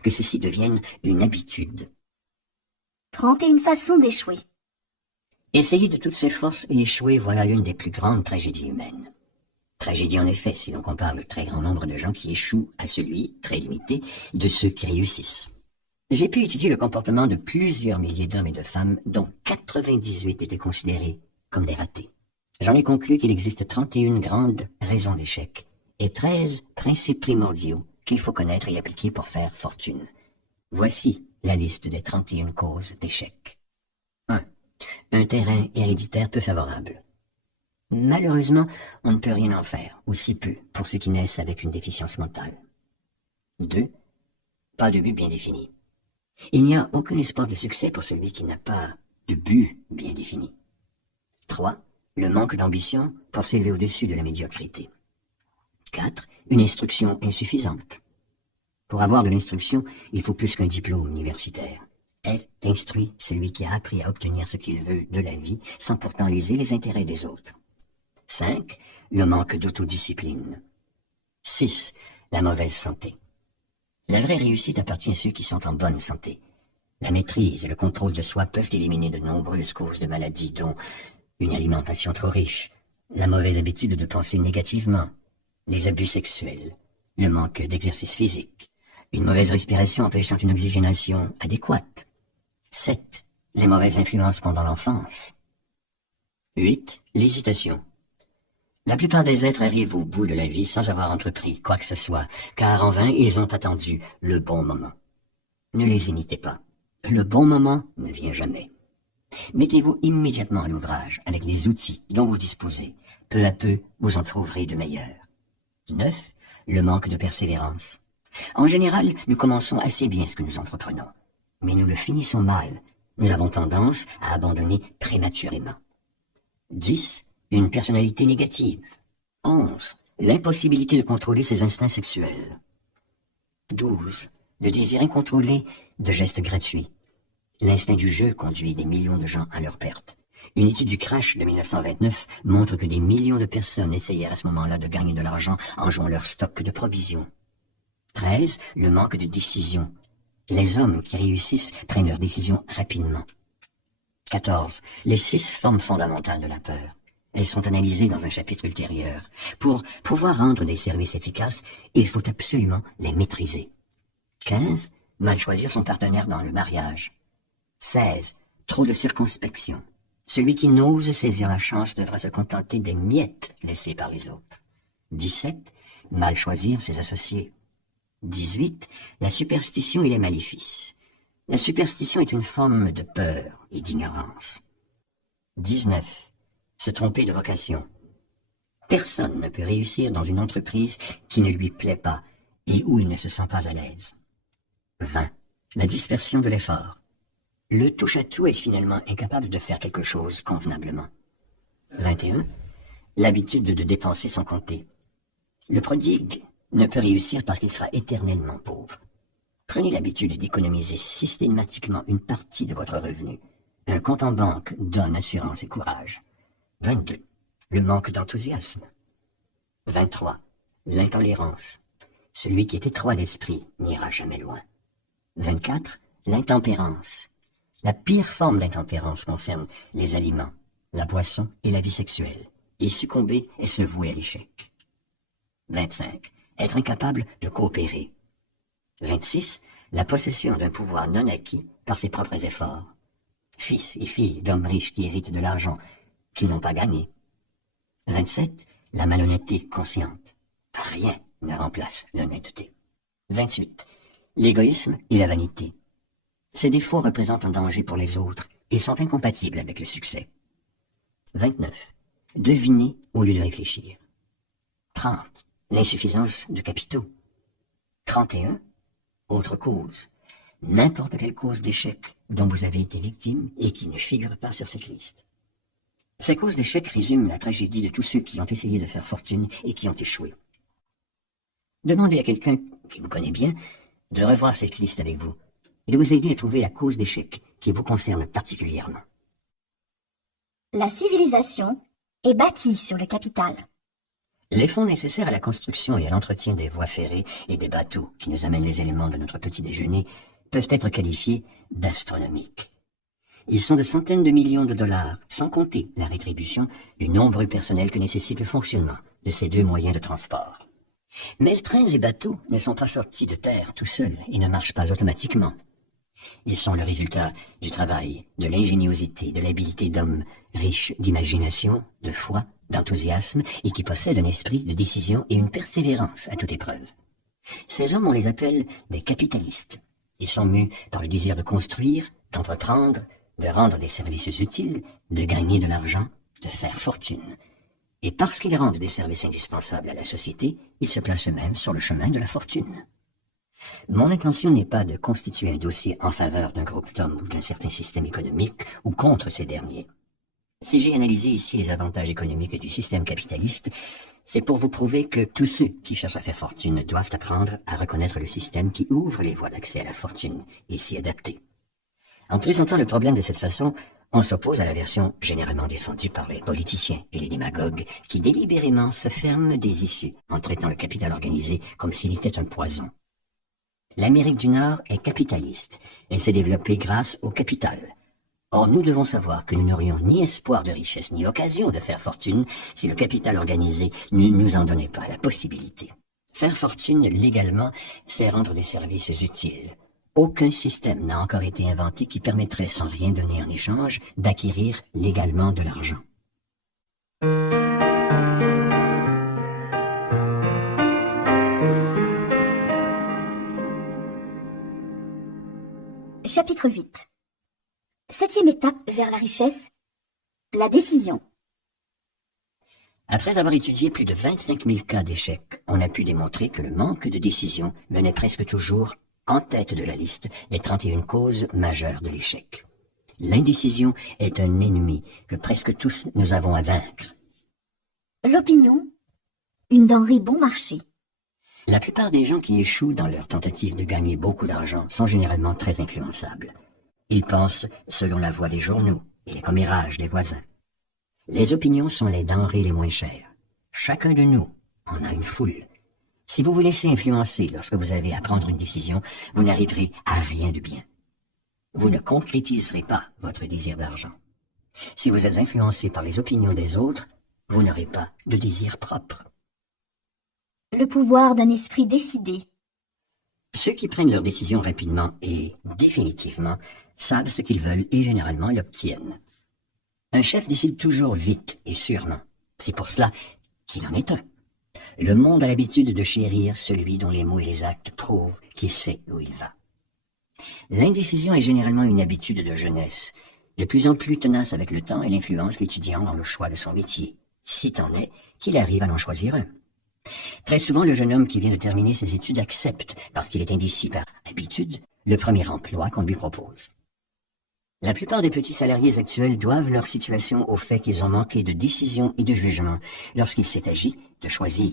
Que ceci devienne une habitude. 31 façons d'échouer. Essayer de toutes ses forces et échouer, voilà une des plus grandes tragédies humaines. Tragédie en effet, si l'on compare le très grand nombre de gens qui échouent à celui, très limité, de ceux qui réussissent. J'ai pu étudier le comportement de plusieurs milliers d'hommes et de femmes, dont 98 étaient considérés comme des ratés. J'en ai conclu qu'il existe 31 grandes raisons d'échec et 13 principes primordiaux qu'il faut connaître et appliquer pour faire fortune. Voici la liste des 31 causes d'échec. 1. Un terrain héréditaire peu favorable. Malheureusement, on ne peut rien en faire, ou si peu, pour ceux qui naissent avec une déficience mentale. 2. Pas de but bien défini. Il n'y a aucun espoir de succès pour celui qui n'a pas de but bien défini. 3. Le manque d'ambition pour s'élever au-dessus de la médiocrité. 4. Une instruction insuffisante. Pour avoir de l'instruction, il faut plus qu'un diplôme universitaire. Est instruit celui qui a appris à obtenir ce qu'il veut de la vie sans pourtant léser les intérêts des autres. 5. Le manque d'autodiscipline. 6. La mauvaise santé. La vraie réussite appartient à ceux qui sont en bonne santé. La maîtrise et le contrôle de soi peuvent éliminer de nombreuses causes de maladies, dont une alimentation trop riche, la mauvaise habitude de penser négativement, les abus sexuels, le manque d'exercice physique, une mauvaise respiration empêchant une oxygénation adéquate. 7. Les mauvaises influences pendant l'enfance. 8. L'hésitation. La plupart des êtres arrivent au bout de la vie sans avoir entrepris quoi que ce soit, car en vain ils ont attendu le bon moment. Ne les imitez pas. Le bon moment ne vient jamais. Mettez-vous immédiatement à l'ouvrage avec les outils dont vous disposez. Peu à peu, vous en trouverez de meilleurs. 9. Le manque de persévérance. En général, nous commençons assez bien ce que nous entreprenons, mais nous le finissons mal. Nous avons tendance à abandonner prématurément. 10. Une personnalité négative. 11. L'impossibilité de contrôler ses instincts sexuels. 12. Le désir incontrôlé de gestes gratuits. L'instinct du jeu conduit des millions de gens à leur perte. Une étude du crash de 1929 montre que des millions de personnes essayèrent à ce moment-là de gagner de l'argent en jouant leur stock de provisions. 13. Le manque de décision. Les hommes qui réussissent prennent leurs décisions rapidement. 14. Les 6 formes fondamentales de la peur. Elles sont analysées dans un chapitre ultérieur. Pour pouvoir rendre des services efficaces, il faut absolument les maîtriser. 15. Mal choisir son partenaire dans le mariage. 16. Trop de circonspection. Celui qui n'ose saisir la chance devra se contenter des miettes laissées par les autres. 17. Mal choisir ses associés. 18. La superstition et les maléfices. La superstition est une forme de peur et d'ignorance. 19. Se tromper de vocation. Personne ne peut réussir dans une entreprise qui ne lui plaît pas et où il ne se sent pas à l'aise. 20. La dispersion de l'effort. Le touche-à-tout est finalement incapable de faire quelque chose convenablement. 21. L'habitude de dépenser sans compter. Le prodigue ne peut réussir parce qu'il sera éternellement pauvre. Prenez l'habitude d'économiser systématiquement une partie de votre revenu. Un compte en banque donne assurance et courage. 22. Le manque d'enthousiasme. 23. L'intolérance. Celui qui est étroit d'esprit n'ira jamais loin. 24. L'intempérance. La pire forme d'intempérance concerne les aliments, la boisson et la vie sexuelle. Et succomber est se vouer à l'échec. 25. Être incapable de coopérer. 26. La possession d'un pouvoir non acquis par ses propres efforts. Fils et filles d'hommes riches qui héritent de l'argent qu'ils n'ont pas gagné. 27. La malhonnêteté consciente. Rien ne remplace l'honnêteté. 28. L'égoïsme et la vanité. Ces défauts représentent un danger pour les autres et sont incompatibles avec le succès. 29. Deviner au lieu de réfléchir. 30. L'insuffisance de capitaux. 31. Autre cause. N'importe quelle cause d'échec dont vous avez été victime et qui ne figure pas sur cette liste. Ces causes d'échec résument la tragédie de tous ceux qui ont essayé de faire fortune et qui ont échoué. Demandez à quelqu'un qui vous connaît bien de revoir cette liste avec vous et de vous aider à trouver la cause d'échec qui vous concerne particulièrement. La civilisation est bâtie sur le capital. Les fonds nécessaires à la construction et à l'entretien des voies ferrées et des bateaux qui nous amènent les éléments de notre petit déjeuner peuvent être qualifiés d'astronomiques. Ils sont de centaines de millions de dollars, sans compter la rétribution du nombreux personnel que nécessite le fonctionnement de ces deux moyens de transport. Mais trains et bateaux ne sont pas sortis de terre tout seuls et ne marchent pas automatiquement. Ils sont le résultat du travail, de l'ingéniosité, de l'habileté d'hommes riches d'imagination, de foi, d'enthousiasme et qui possèdent un esprit de décision et une persévérance à toute épreuve. Ces hommes, on les appelle des capitalistes. Ils sont mus par le désir de construire, d'entreprendre, de rendre des services utiles, de gagner de l'argent, de faire fortune. Et parce qu'ils rendent des services indispensables à la société, ils se placent eux-mêmes sur le chemin de la fortune. Mon intention n'est pas de constituer un dossier en faveur d'un groupe d'hommes ou d'un certain système économique ou contre ces derniers. Si j'ai analysé ici les avantages économiques du système capitaliste, C'est pour vous prouver que tous ceux qui cherchent à faire fortune doivent apprendre à reconnaître le système qui ouvre les voies d'accès à la fortune et s'y adapter. En présentant le problème de cette façon, on s'oppose à la version généralement défendue par les politiciens et les démagogues qui délibérément se ferment des issues en traitant le capital organisé comme s'il était un poison. L'Amérique du Nord est capitaliste. Elle s'est développée grâce au capital. Or, nous devons savoir que nous n'aurions ni espoir de richesse ni occasion de faire fortune si le capital organisé ne nous en donnait pas la possibilité. Faire fortune légalement, c'est rendre des services utiles. Aucun système n'a encore été inventé qui permettrait, sans rien donner en échange, d'acquérir légalement de l'argent. Chapitre 8. 7e étape vers la richesse, la décision. Après avoir étudié plus de 25 000 cas d'échecs, on a pu démontrer que le manque de décision venait presque toujours en tête de la liste des 31 causes majeures de l'échec. L'indécision est un ennemi que presque tous nous avons à vaincre. L'opinion, une denrée bon marché. La plupart des gens qui échouent dans leur tentative de gagner beaucoup d'argent sont généralement très influençables. Ils pensent selon la voix des journaux et les commérages des voisins. Les opinions sont les denrées les moins chères. Chacun de nous en a une foule. Si vous vous laissez influencer lorsque vous avez à prendre une décision, vous n'arriverez à rien de bien. Vous ne concrétiserez pas votre désir d'argent. Si vous êtes influencé par les opinions des autres, vous n'aurez pas de désir propre. Le pouvoir d'un esprit décidé. Ceux qui prennent leurs décisions rapidement et définitivement savent ce qu'ils veulent et généralement l'obtiennent. Un chef décide toujours vite et sûrement. C'est pour cela qu'il en est un. Le monde a l'habitude de chérir celui dont les mots et les actes prouvent qu'il sait où il va. L'indécision est généralement une habitude de jeunesse, de plus en plus tenace avec le temps et l'influence l'étudiant dans le choix de son métier, si tant est qu'il arrive à en choisir un. Très souvent, le jeune homme qui vient de terminer ses études accepte, parce qu'il est indécis par habitude, le premier emploi qu'on lui propose. La plupart des petits salariés actuels doivent leur situation au fait qu'ils ont manqué de décision et de jugement lorsqu'il s'est agi de choisir.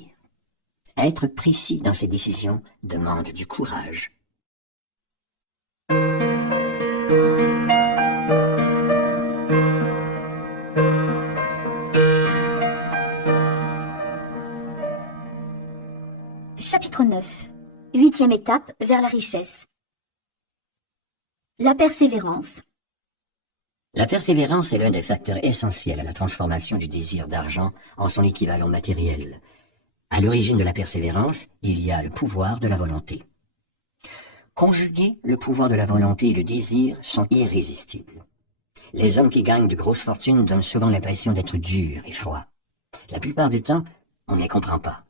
Être précis dans ses décisions demande du courage. Chapitre 9. 8e étape vers la richesse. La persévérance. La persévérance est l'un des facteurs essentiels à la transformation du désir d'argent en son équivalent matériel. À l'origine de la persévérance, il y a le pouvoir de la volonté. Conjuguer le pouvoir de la volonté et le désir sont irrésistibles. Les hommes qui gagnent de grosses fortunes donnent souvent l'impression d'être durs et froids. La plupart du temps, on ne les comprend pas.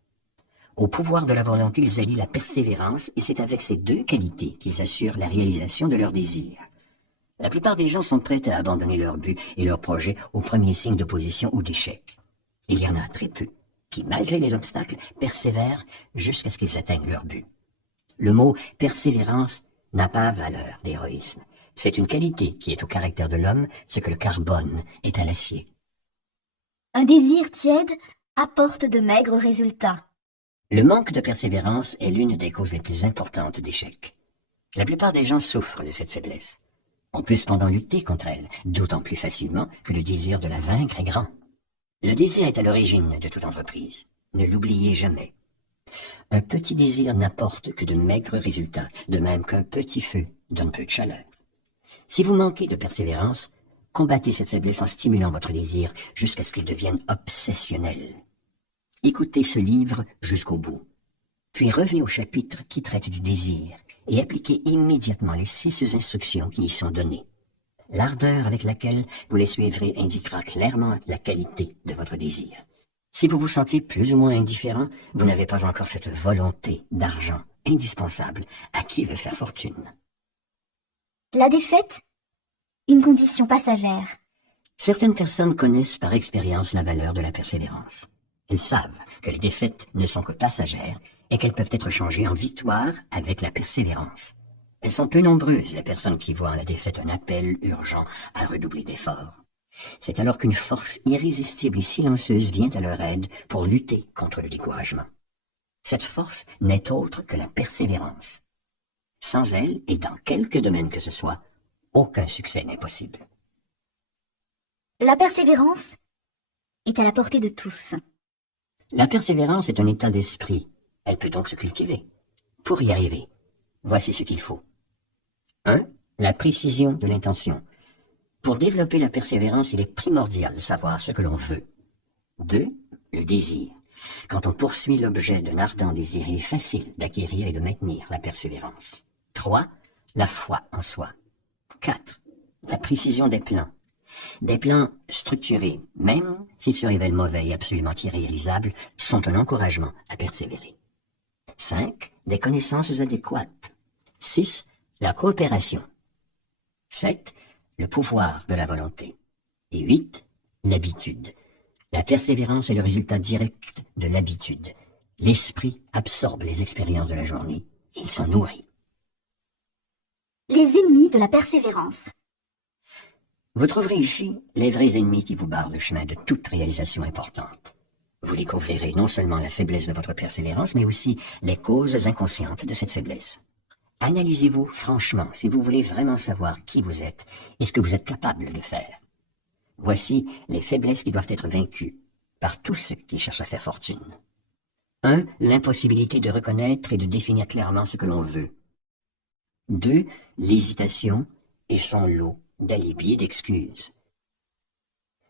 Au pouvoir de la volonté, ils allient la persévérance et c'est avec ces deux qualités qu'ils assurent la réalisation de leurs désirs. La plupart des gens sont prêts à abandonner leur but et leur projet au premier signe d'opposition ou d'échec. Il y en a très peu qui, malgré les obstacles, persévèrent jusqu'à ce qu'ils atteignent leur but. Le mot « persévérance » n'a pas valeur d'héroïsme. C'est une qualité qui est au caractère de l'homme ce que le carbone est à l'acier. Un désir tiède apporte de maigres résultats. Le manque de persévérance est l'une des causes les plus importantes d'échec. La plupart des gens souffrent de cette faiblesse. On peut cependant lutter contre elle, d'autant plus facilement que le désir de la vaincre est grand. Le désir est à l'origine de toute entreprise. Ne l'oubliez jamais. Un petit désir n'apporte que de maigres résultats, de même qu'un petit feu donne peu de chaleur. Si vous manquez de persévérance, combattez cette faiblesse en stimulant votre désir jusqu'à ce qu'il devienne obsessionnel. Écoutez ce livre jusqu'au bout. Puis revenez au chapitre qui traite du désir et appliquez immédiatement les 6 instructions qui y sont données. L'ardeur avec laquelle vous les suivrez indiquera clairement la qualité de votre désir. Si vous vous sentez plus ou moins indifférent, vous n'avez pas encore cette volonté d'argent indispensable à qui veut faire fortune. La défaite, une condition passagère. Certaines personnes connaissent par expérience la valeur de la persévérance. Elles savent que les défaites ne sont que passagères et qu'elles peuvent être changées en victoire avec la persévérance. Elles sont peu nombreuses, les personnes qui voient en la défaite un appel urgent à redoubler d'efforts. C'est alors qu'une force irrésistible et silencieuse vient à leur aide pour lutter contre le découragement. Cette force n'est autre que la persévérance. Sans elle, et dans quelque domaine que ce soit, aucun succès n'est possible. La persévérance est à la portée de tous. La persévérance est un état d'esprit. Elle peut donc se cultiver. Pour y arriver, voici ce qu'il faut. 1. La précision de l'intention. Pour développer la persévérance, il est primordial de savoir ce que l'on veut. 2. Le désir. Quand on poursuit l'objet d'un ardent désir, il est facile d'acquérir et de maintenir la persévérance. 3. La foi en soi. 4. La précision des plans. Des plans structurés, même s'ils se révèlent mauvais et absolument irréalisables, sont un encouragement à persévérer. 5. Des connaissances adéquates. 6. La coopération. 7. Le pouvoir de la volonté. Et 8. L'habitude. La persévérance est le résultat direct de l'habitude. L'esprit absorbe les expériences de la journée. Il s'en nourrit. Les ennemis de la persévérance. Vous trouverez ici les vrais ennemis qui vous barrent le chemin de toute réalisation importante. Vous découvrirez non seulement la faiblesse de votre persévérance, mais aussi les causes inconscientes de cette faiblesse. Analysez-vous franchement si vous voulez vraiment savoir qui vous êtes et ce que vous êtes capable de faire. Voici les faiblesses qui doivent être vaincues par tous ceux qui cherchent à faire fortune. 1. L'impossibilité de reconnaître et de définir clairement ce que l'on veut. 2. L'hésitation et son lot d'alibis et d'excuses.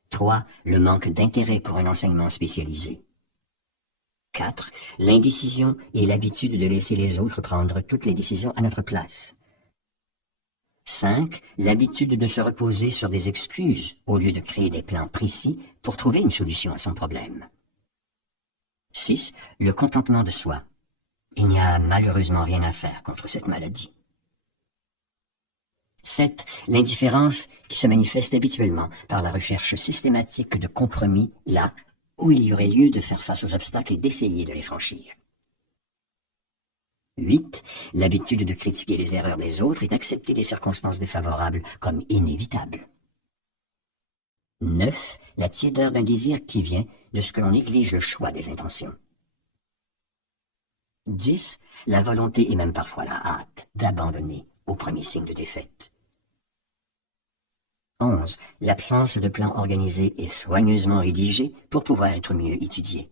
3. Le manque d'intérêt pour un enseignement spécialisé. 4. L'indécision et l'habitude de laisser les autres prendre toutes les décisions à notre place. 5. L'habitude de se reposer sur des excuses au lieu de créer des plans précis pour trouver une solution à son problème. 6. Le contentement de soi. Il n'y a malheureusement rien à faire contre cette maladie. 7. L'indifférence qui se manifeste habituellement par la recherche systématique de compromis là où il y aurait lieu de faire face aux obstacles et d'essayer de les franchir. 8. L'habitude de critiquer les erreurs des autres et d'accepter les circonstances défavorables comme inévitables. 9. La tiédeur d'un désir qui vient de ce que l'on néglige le choix des intentions. 10. La volonté et même parfois la hâte d'abandonner au premier signe de défaite. 11. L'absence de plan organisé et soigneusement rédigé pour pouvoir être mieux étudié.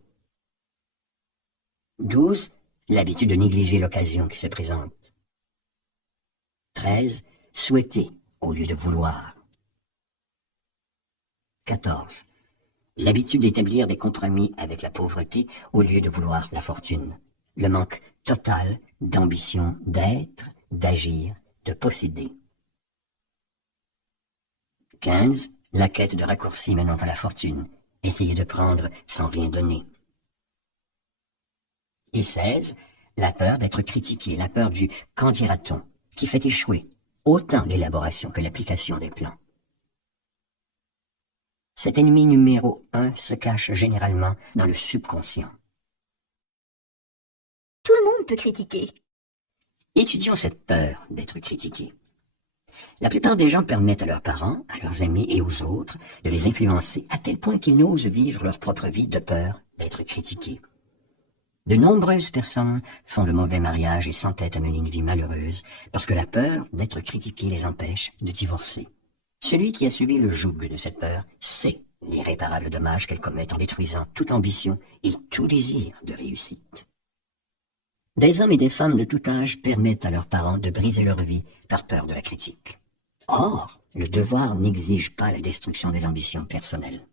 12. L'habitude de négliger l'occasion qui se présente. 13. Souhaiter au lieu de vouloir. 14. L'habitude d'établir des compromis avec la pauvreté au lieu de vouloir la fortune. Le manque total d'ambition d'être, d'agir, de posséder. 15. La quête de raccourcis menant à la fortune. Essayer de prendre sans rien donner. Et 16. La peur d'être critiqué, la peur du « qu'en dira-t-on » qui fait échouer autant l'élaboration que l'application des plans. Cet ennemi numéro 1 se cache généralement dans le subconscient. Tout le monde peut critiquer. Étudions cette peur d'être critiqué. La plupart des gens permettent à leurs parents, à leurs amis et aux autres de les influencer à tel point qu'ils n'osent vivre leur propre vie de peur d'être critiqués. De nombreuses personnes font de mauvais mariages et s'entêtent à mener une vie malheureuse parce que la peur d'être critiqué les empêche de divorcer. Celui qui a subi le joug de cette peur sait l'irréparable dommage qu'elle commet en détruisant toute ambition et tout désir de réussite. Des hommes et des femmes de tout âge permettent à leurs parents de briser leur vie par peur de la critique. Or, le devoir n'exige pas la destruction des ambitions personnelles.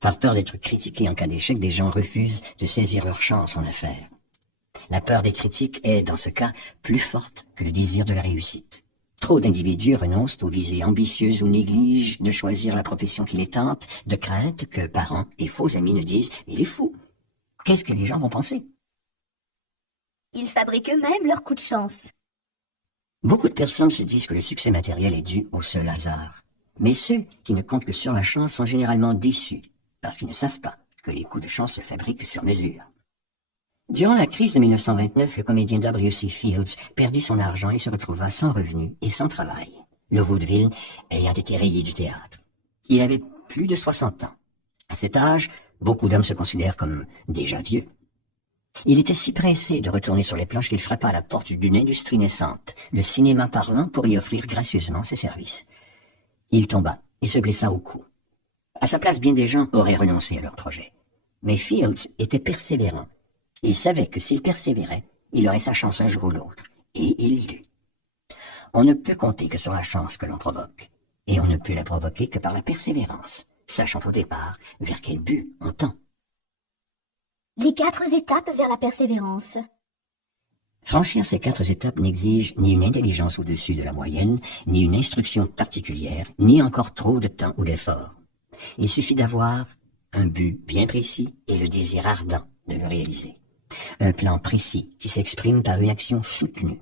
Par peur d'être critiqués en cas d'échec, des gens refusent de saisir leur chance en affaires. La peur des critiques est, dans ce cas, plus forte que le désir de la réussite. Trop d'individus renoncent aux visées ambitieuses ou négligent de choisir la profession qui les tente, de crainte que parents et faux amis ne disent « il est fou ». Qu'est-ce que les gens vont penser? Ils fabriquent eux-mêmes leur coup de chance. Beaucoup de personnes se disent que le succès matériel est dû au seul hasard. Mais ceux qui ne comptent que sur la chance sont généralement déçus, parce qu'ils ne savent pas que les coups de chance se fabriquent sur mesure. Durant la crise de 1929, le comédien W.C. Fields perdit son argent et se retrouva sans revenu et sans travail, le vaudeville ayant été rayé du théâtre. Il avait plus de 60 ans. À cet âge, beaucoup d'hommes se considèrent comme déjà vieux. Il était si pressé de retourner sur les planches qu'il frappa à la porte d'une industrie naissante, le cinéma parlant, pour y offrir gracieusement ses services. Il tomba et se blessa au cou. À sa place, bien des gens auraient renoncé à leur projet. Mais Fields était persévérant. Il savait que s'il persévérait, il aurait sa chance un jour ou l'autre. Et il l'eut. On ne peut compter que sur la chance que l'on provoque. Et on ne peut la provoquer que par la persévérance, sachant au départ vers quel but on tend. Les 4 étapes vers la persévérance. Franchir ces 4 étapes n'exige ni une intelligence au-dessus de la moyenne, ni une instruction particulière, ni encore trop de temps ou d'effort. Il suffit d'avoir un but bien précis et le désir ardent de le réaliser. Un plan précis qui s'exprime par une action soutenue.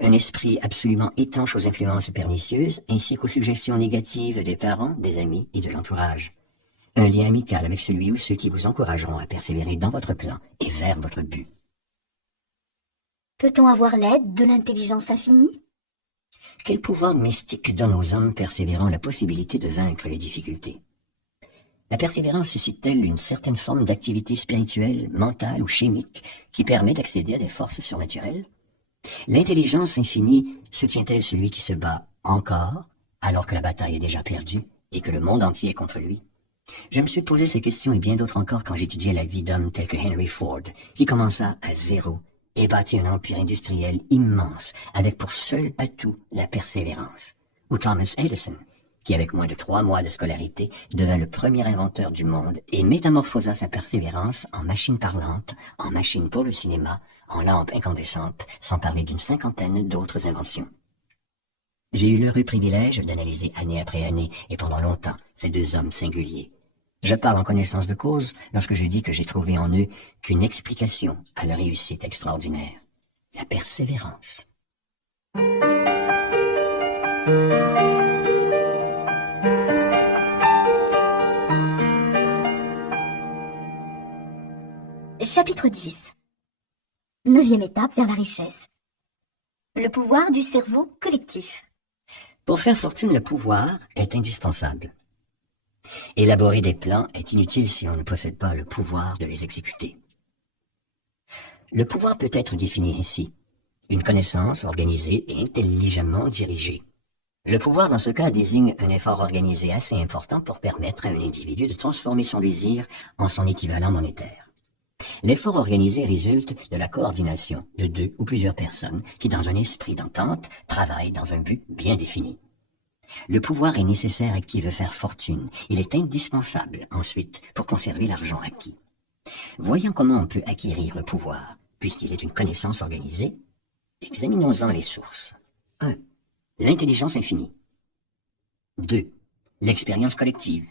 Un esprit absolument étanche aux influences pernicieuses ainsi qu'aux suggestions négatives des parents, des amis et de l'entourage. Un lien amical avec celui ou ceux qui vous encourageront à persévérer dans votre plan et vers votre but. Peut-on avoir l'aide de l'intelligence infinie? Quel pouvoir mystique donne aux hommes persévérants la possibilité de vaincre les difficultés? La persévérance suscite-t-elle une certaine forme d'activité spirituelle, mentale ou chimique qui permet d'accéder à des forces surnaturelles? L'intelligence infinie soutient-elle celui qui se bat encore, alors que la bataille est déjà perdue et que le monde entier est contre lui? Je me suis posé ces questions et bien d'autres encore quand j'étudiais la vie d'hommes tels que Henry Ford, qui commença à zéro et bâtit un empire industriel immense avec pour seul atout la persévérance. Ou Thomas Edison, qui avec moins de 3 mois de scolarité devint le premier inventeur du monde et métamorphosa sa persévérance en machine parlante, en machine pour le cinéma, en lampe incandescente, sans parler d'une 50aine d'autres inventions. J'ai eu l'heureux privilège d'analyser année après année et pendant longtemps ces 2 hommes singuliers. Je parle en connaissance de cause lorsque je dis que j'ai trouvé en eux qu'une explication à leur réussite extraordinaire. La persévérance. Chapitre 10. 9e étape vers la richesse. Le pouvoir du cerveau collectif. Pour faire fortune, le pouvoir est indispensable. Élaborer des plans est inutile si on ne possède pas le pouvoir de les exécuter. Le pouvoir peut être défini ainsi. Une connaissance organisée et intelligemment dirigée. Le pouvoir dans ce cas désigne un effort organisé assez important pour permettre à un individu de transformer son désir en son équivalent monétaire. L'effort organisé résulte de la coordination de 2 ou plusieurs personnes qui, dans un esprit d'entente, travaillent dans un but bien défini. Le pouvoir est nécessaire à qui veut faire fortune. Il est indispensable, ensuite, pour conserver l'argent acquis. Voyons comment on peut acquérir le pouvoir, puisqu'il est une connaissance organisée. Examinons-en les sources. 1. L'intelligence infinie. 2. L'expérience collective.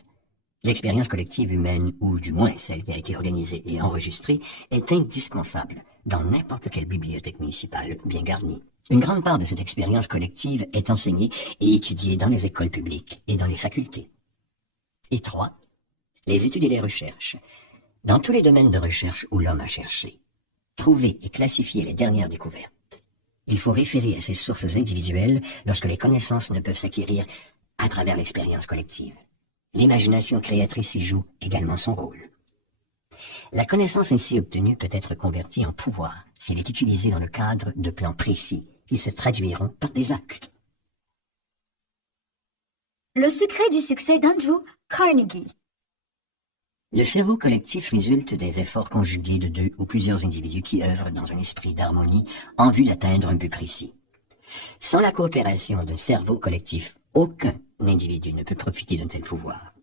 L'expérience collective humaine, ou du moins celle qui a été organisée et enregistrée, est indispensable dans n'importe quelle bibliothèque municipale bien garnie. Une grande part de cette expérience collective est enseignée et étudiée dans les écoles publiques et dans les facultés. Et 3. Les études et les recherches. Dans tous les domaines de recherche où l'homme a cherché, trouver et classifier les dernières découvertes. Il faut référer à ces sources individuelles lorsque les connaissances ne peuvent s'acquérir à travers l'expérience collective. L'imagination créatrice y joue également son rôle. La connaissance ainsi obtenue peut être convertie en pouvoir si elle est utilisée dans le cadre de plans précis qui se traduiront par des actes. Le secret du succès d'Andrew Carnegie. Le cerveau collectif résulte des efforts conjugués de 2 ou plusieurs individus qui œuvrent dans un esprit d'harmonie en vue d'atteindre un but précis. Sans la coopération d'un cerveau collectif, aucun individu ne peut profiter d'un tel pouvoir.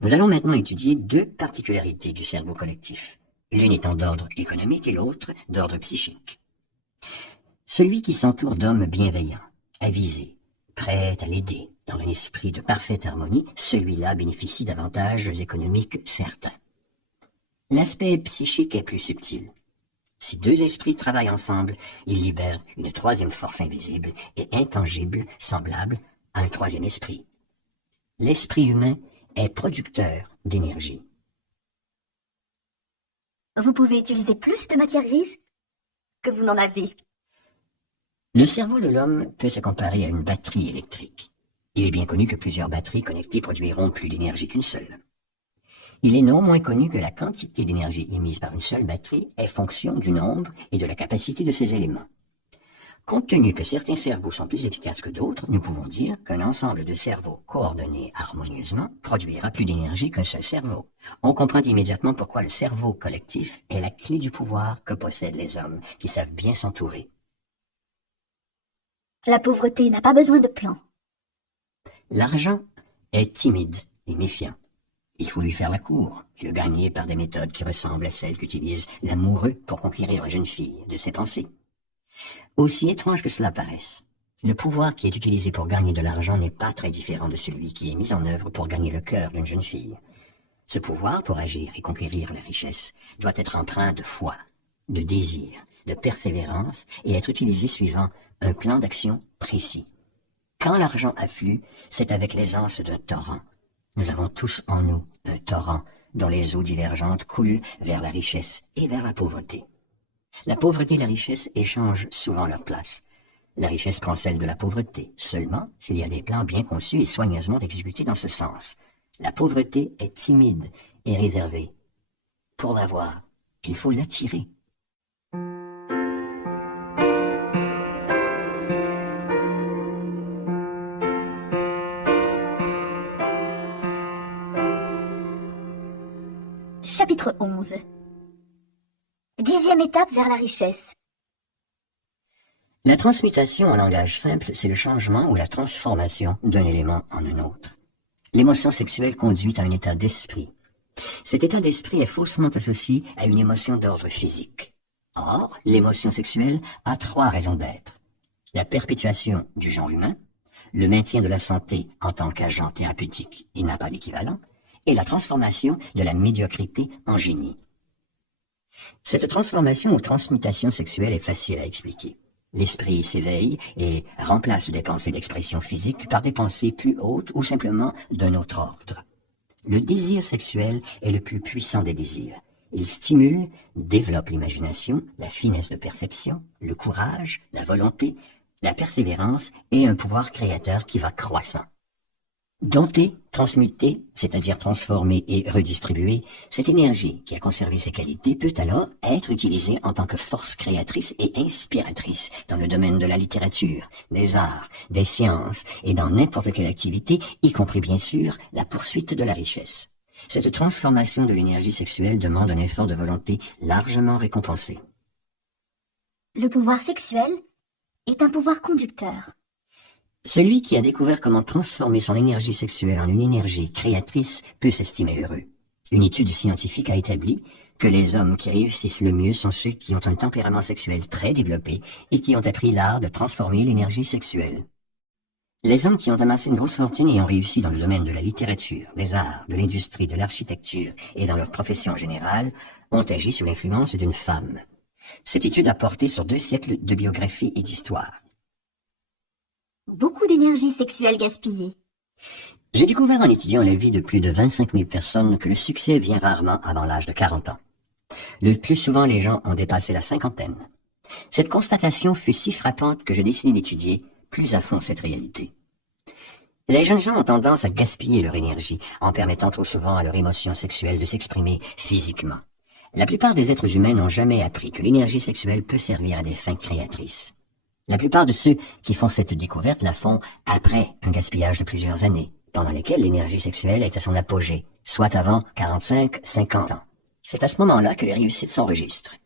Nous allons maintenant étudier 2 particularités du cerveau collectif, l'une étant d'ordre économique et l'autre d'ordre psychique. Celui qui s'entoure d'hommes bienveillants, avisés, prêts à l'aider, dans un esprit de parfaite harmonie, celui-là bénéficie d'avantages économiques certains. L'aspect psychique est plus subtil. Si 2 esprits travaillent ensemble, ils libèrent une 3e force invisible et intangible, semblable à un 3e esprit. L'esprit humain est producteur d'énergie. Vous pouvez utiliser plus de matière grise que vous n'en avez. Le cerveau de l'homme peut se comparer à une batterie électrique. Il est bien connu que plusieurs batteries connectées produiront plus d'énergie qu'une seule. Il est non moins connu que la quantité d'énergie émise par une seule batterie est fonction du nombre et de la capacité de ses éléments. Compte tenu que certains cerveaux sont plus efficaces que d'autres, nous pouvons dire qu'un ensemble de cerveaux coordonnés harmonieusement produira plus d'énergie qu'un seul cerveau. On comprend immédiatement pourquoi le cerveau collectif est la clé du pouvoir que possèdent les hommes qui savent bien s'entourer. La pauvreté n'a pas besoin de plan. L'argent est timide et méfiant. Il faut lui faire la cour et le gagner par des méthodes qui ressemblent à celles qu'utilise l'amoureux pour conquérir la jeune fille de ses pensées. Aussi étrange que cela paraisse, le pouvoir qui est utilisé pour gagner de l'argent n'est pas très différent de celui qui est mis en œuvre pour gagner le cœur d'une jeune fille. Ce pouvoir pour agir et conquérir la richesse doit être empreint de foi, de désir, de persévérance et être utilisé suivant un plan d'action précis. Quand l'argent afflue, c'est avec l'aisance d'un torrent. Nous avons tous en nous un torrent dont les eaux divergentes coulent vers la richesse et vers la pauvreté. La pauvreté et la richesse échangent souvent leur place. La richesse prend celle de la pauvreté, seulement s'il y a des plans bien conçus et soigneusement exécutés dans ce sens. La pauvreté est timide et réservée. Pour l'avoir, il faut l'attirer. Chapitre 11. 10e étape vers la richesse. La transmutation en langage simple, c'est le changement ou la transformation d'un élément en un autre. L'émotion sexuelle conduit à un état d'esprit. Cet état d'esprit est faussement associé à une émotion d'ordre physique. Or, l'émotion sexuelle a 3 raisons d'être. La perpétuation du genre humain, le maintien de la santé en tant qu'agent thérapeutique, il n'a pas d'équivalent, et la transformation de la médiocrité en génie. Cette transformation ou transmutation sexuelle est facile à expliquer. L'esprit s'éveille et remplace des pensées d'expression physique par des pensées plus hautes ou simplement d'un autre ordre. Le désir sexuel est le plus puissant des désirs. Il stimule, développe l'imagination, la finesse de perception, le courage, la volonté, la persévérance et un pouvoir créateur qui va croissant. Dompter, transmuter, c'est-à-dire transformer et redistribuer, cette énergie qui a conservé ses qualités peut alors être utilisée en tant que force créatrice et inspiratrice dans le domaine de la littérature, des arts, des sciences et dans n'importe quelle activité, y compris bien sûr la poursuite de la richesse. Cette transformation de l'énergie sexuelle demande un effort de volonté largement récompensé. Le pouvoir sexuel est un pouvoir conducteur. Celui qui a découvert comment transformer son énergie sexuelle en une énergie créatrice peut s'estimer heureux. Une étude scientifique a établi que les hommes qui réussissent le mieux sont ceux qui ont un tempérament sexuel très développé et qui ont appris l'art de transformer l'énergie sexuelle. Les hommes qui ont amassé une grosse fortune et ont réussi dans le domaine de la littérature, des arts, de l'industrie, de l'architecture et dans leur profession générale ont agi sous l'influence d'une femme. Cette étude a porté sur 2 siècles de biographie et d'histoire. Beaucoup d'énergie sexuelle gaspillée. J'ai découvert en étudiant la vie de plus de 25 000 personnes que le succès vient rarement avant l'âge de 40 ans. Le plus souvent, les gens ont dépassé la cinquantaine. Cette constatation fut si frappante que j'ai décidé d'étudier plus à fond cette réalité. Les jeunes gens ont tendance à gaspiller leur énergie en permettant trop souvent à leur émotion sexuelle de s'exprimer physiquement. La plupart des êtres humains n'ont jamais appris que l'énergie sexuelle peut servir à des fins créatrices. La plupart de ceux qui font cette découverte la font après un gaspillage de plusieurs années, pendant lesquelles l'énergie sexuelle est à son apogée, soit avant 45-50 ans. C'est à ce moment-là que les réussites s'enregistrent.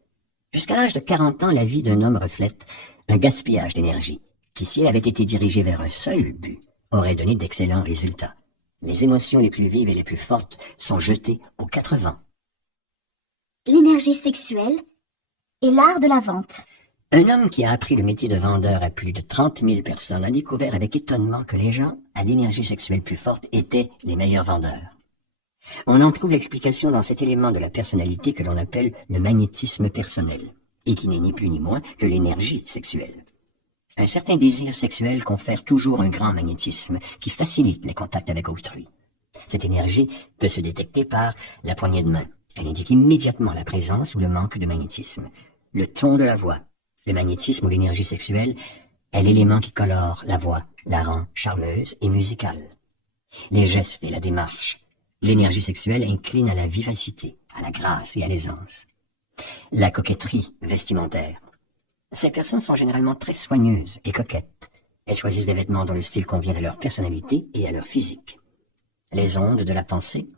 Jusqu'à l'âge de 40 ans, la vie d'un homme reflète un gaspillage d'énergie, qui, si elle avait été dirigée vers un seul but, aurait donné d'excellents résultats. Les émotions les plus vives et les plus fortes sont jetées aux 80. L'énergie sexuelle et l'art de la vente. Un homme qui a appris le métier de vendeur à plus de 30 000 personnes a découvert avec étonnement que les gens à l'énergie sexuelle plus forte étaient les meilleurs vendeurs. On en trouve l'explication dans cet élément de la personnalité que l'on appelle le magnétisme personnel, et qui n'est ni plus ni moins que l'énergie sexuelle. Un certain désir sexuel confère toujours un grand magnétisme qui facilite les contacts avec autrui. Cette énergie peut se détecter par la poignée de main. Elle indique immédiatement la présence ou le manque de magnétisme. Le ton de la voix. Le magnétisme ou l'énergie sexuelle est l'élément qui colore la voix, la rend charmeuse et musicale. Les gestes et la démarche, l'énergie sexuelle incline à la vivacité, à la grâce et à l'aisance. La coquetterie vestimentaire. Ces personnes sont généralement très soigneuses et coquettes. Elles choisissent des vêtements dont le style convient à leur personnalité et à leur physique. Les ondes de la pensée.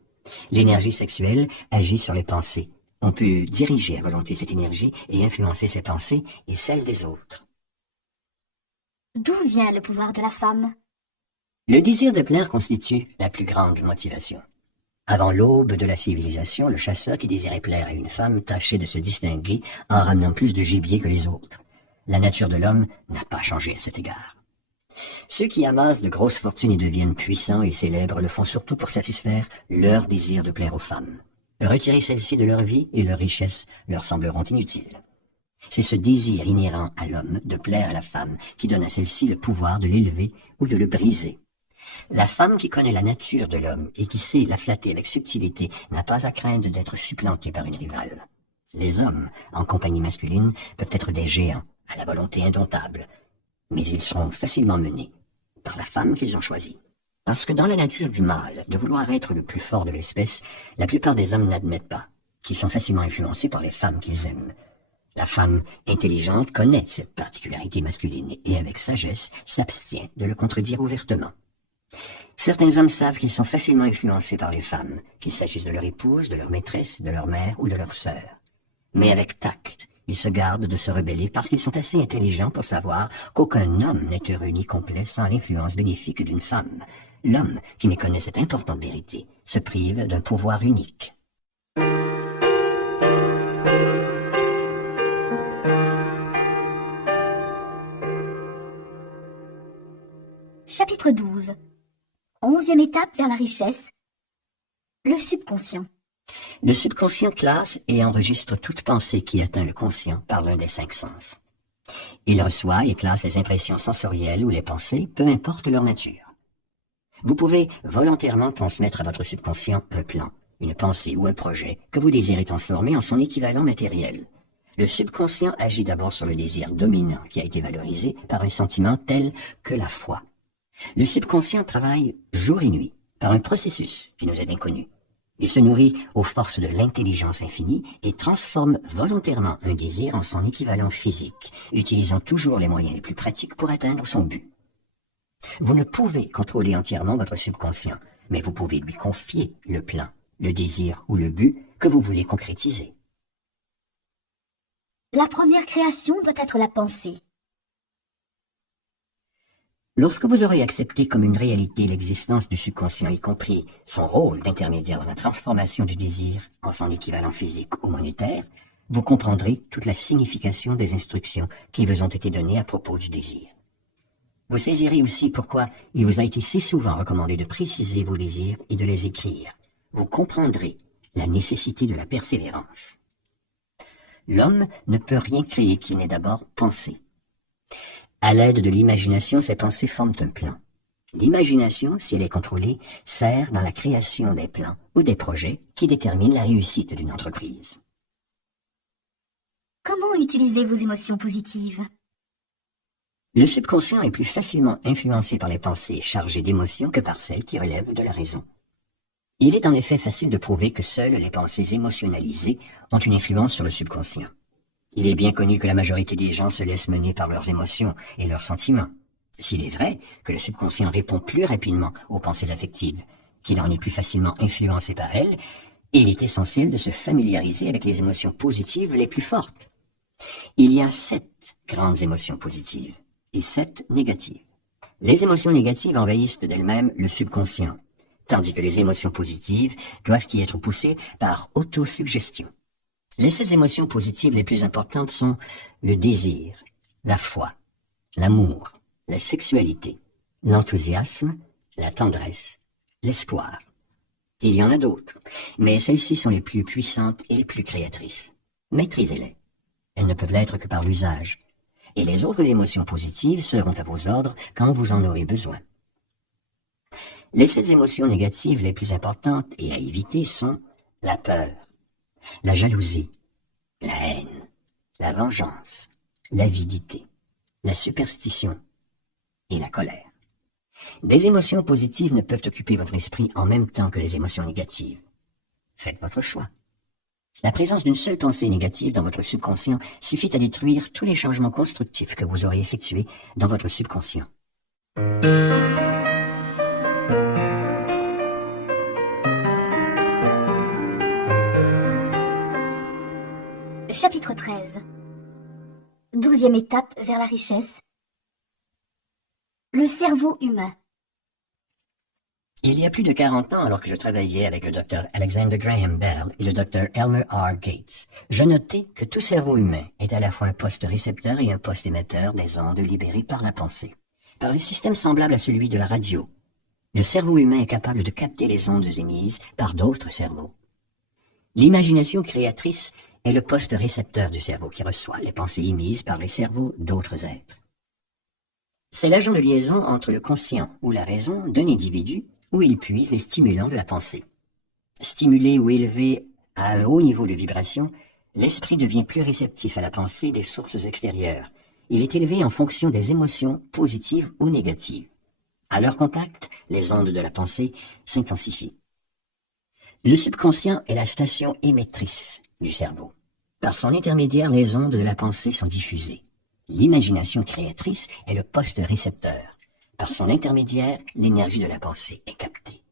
L'énergie sexuelle agit sur les pensées. On peut diriger à volonté cette énergie et influencer ses pensées et celles des autres. D'où vient le pouvoir de la femme? Le désir de plaire constitue la plus grande motivation. Avant l'aube de la civilisation, le chasseur qui désirait plaire à une femme tâchait de se distinguer en ramenant plus de gibier que les autres. La nature de l'homme n'a pas changé à cet égard. Ceux qui amassent de grosses fortunes et deviennent puissants et célèbres le font surtout pour satisfaire leur désir de plaire aux femmes. Retirer celles-ci de leur vie et leurs richesses leur sembleront inutiles. C'est ce désir inhérent à l'homme de plaire à la femme qui donne à celle-ci le pouvoir de l'élever ou de le briser. La femme qui connaît la nature de l'homme et qui sait la flatter avec subtilité n'a pas à craindre d'être supplantée par une rivale. Les hommes, en compagnie masculine, peuvent être des géants, à la volonté indomptable, mais ils seront facilement menés par la femme qu'ils ont choisie. Parce que dans la nature du mâle, de vouloir être le plus fort de l'espèce, la plupart des hommes n'admettent pas, qu'ils sont facilement influencés par les femmes qu'ils aiment. La femme intelligente connaît cette particularité masculine et avec sagesse s'abstient de le contredire ouvertement. Certains hommes savent qu'ils sont facilement influencés par les femmes, qu'il s'agisse de leur épouse, de leur maîtresse, de leur mère ou de leur sœur. Mais avec tact, ils se gardent de se rebeller parce qu'ils sont assez intelligents pour savoir qu'aucun homme n'est heureux ni complet sans l'influence bénéfique d'une femme. L'homme qui méconnaît cette importante vérité se prive d'un pouvoir unique. Chapitre 12. 11e étape vers la richesse. Le subconscient. Le subconscient classe et enregistre toute pensée qui atteint le conscient par l'un des 5 sens. Il reçoit et classe les impressions sensorielles ou les pensées, peu importe leur nature. Vous pouvez volontairement transmettre à votre subconscient un plan, une pensée ou un projet que vous désirez transformer en son équivalent matériel. Le subconscient agit d'abord sur le désir dominant qui a été valorisé par un sentiment tel que la foi. Le subconscient travaille jour et nuit par un processus qui nous est inconnu. Il se nourrit aux forces de l'intelligence infinie et transforme volontairement un désir en son équivalent physique, utilisant toujours les moyens les plus pratiques pour atteindre son but. Vous ne pouvez contrôler entièrement votre subconscient, mais vous pouvez lui confier le plan, le désir ou le but que vous voulez concrétiser. La première création doit être la pensée. Lorsque vous aurez accepté comme une réalité l'existence du subconscient, y compris son rôle d'intermédiaire dans la transformation du désir en son équivalent physique ou monétaire, vous comprendrez toute la signification des instructions qui vous ont été données à propos du désir. Vous saisirez aussi pourquoi il vous a été si souvent recommandé de préciser vos désirs et de les écrire. Vous comprendrez la nécessité de la persévérance. L'homme ne peut rien créer qui n'ait d'abord pensé. À l'aide de l'imagination, ces pensées forment un plan. L'imagination, si elle est contrôlée, sert dans la création des plans ou des projets qui déterminent la réussite d'une entreprise. Comment utiliser vos émotions positives? Le subconscient est plus facilement influencé par les pensées chargées d'émotions que par celles qui relèvent de la raison. Il est en effet facile de prouver que seules les pensées émotionnalisées ont une influence sur le subconscient. Il est bien connu que la majorité des gens se laissent mener par leurs émotions et leurs sentiments. S'il est vrai que le subconscient répond plus rapidement aux pensées affectives, qu'il en est plus facilement influencé par elles, il est essentiel de se familiariser avec les émotions positives les plus fortes. Il y a 7 grandes émotions positives et 7 négatives. Les émotions négatives envahissent d'elles-mêmes le subconscient, tandis que les émotions positives doivent y être poussées par autosuggestion. Les 7 émotions positives les plus importantes sont le désir, la foi, l'amour, la sexualité, l'enthousiasme, la tendresse, l'espoir. Il y en a d'autres, mais celles-ci sont les plus puissantes et les plus créatrices. Maîtrisez-les. Elles ne peuvent l'être que par l'usage. Et les autres émotions positives seront à vos ordres quand vous en aurez besoin. Les 7 émotions négatives les plus importantes et à éviter sont la peur, la jalousie, la haine, la vengeance, l'avidité, la superstition et la colère. Des émotions positives ne peuvent occuper votre esprit en même temps que les émotions négatives. Faites votre choix. La présence d'une seule pensée négative dans votre subconscient suffit à détruire tous les changements constructifs que vous aurez effectués dans votre subconscient. Chapitre 13. 12e étape vers la richesse. Le cerveau humain. Il y a plus de 40 ans, alors que je travaillais avec le Dr Alexander Graham Bell et le Dr Elmer R. Gates, je notai que tout cerveau humain est à la fois un poste récepteur et un poste émetteur des ondes libérées par la pensée. Par un système semblable à celui de la radio, le cerveau humain est capable de capter les ondes émises par d'autres cerveaux. L'imagination créatrice est le poste récepteur du cerveau qui reçoit les pensées émises par les cerveaux d'autres êtres. C'est l'agent de liaison entre le conscient ou la raison d'un individu où il puise les stimulants de la pensée. Stimulé ou élevé à un haut niveau de vibration, l'esprit devient plus réceptif à la pensée des sources extérieures. Il est élevé en fonction des émotions positives ou négatives. À leur contact, les ondes de la pensée s'intensifient. Le subconscient est la station émettrice du cerveau. Par son intermédiaire, les ondes de la pensée sont diffusées. L'imagination créatrice est le poste récepteur. Par son intermédiaire, l'énergie de la pensée est captée.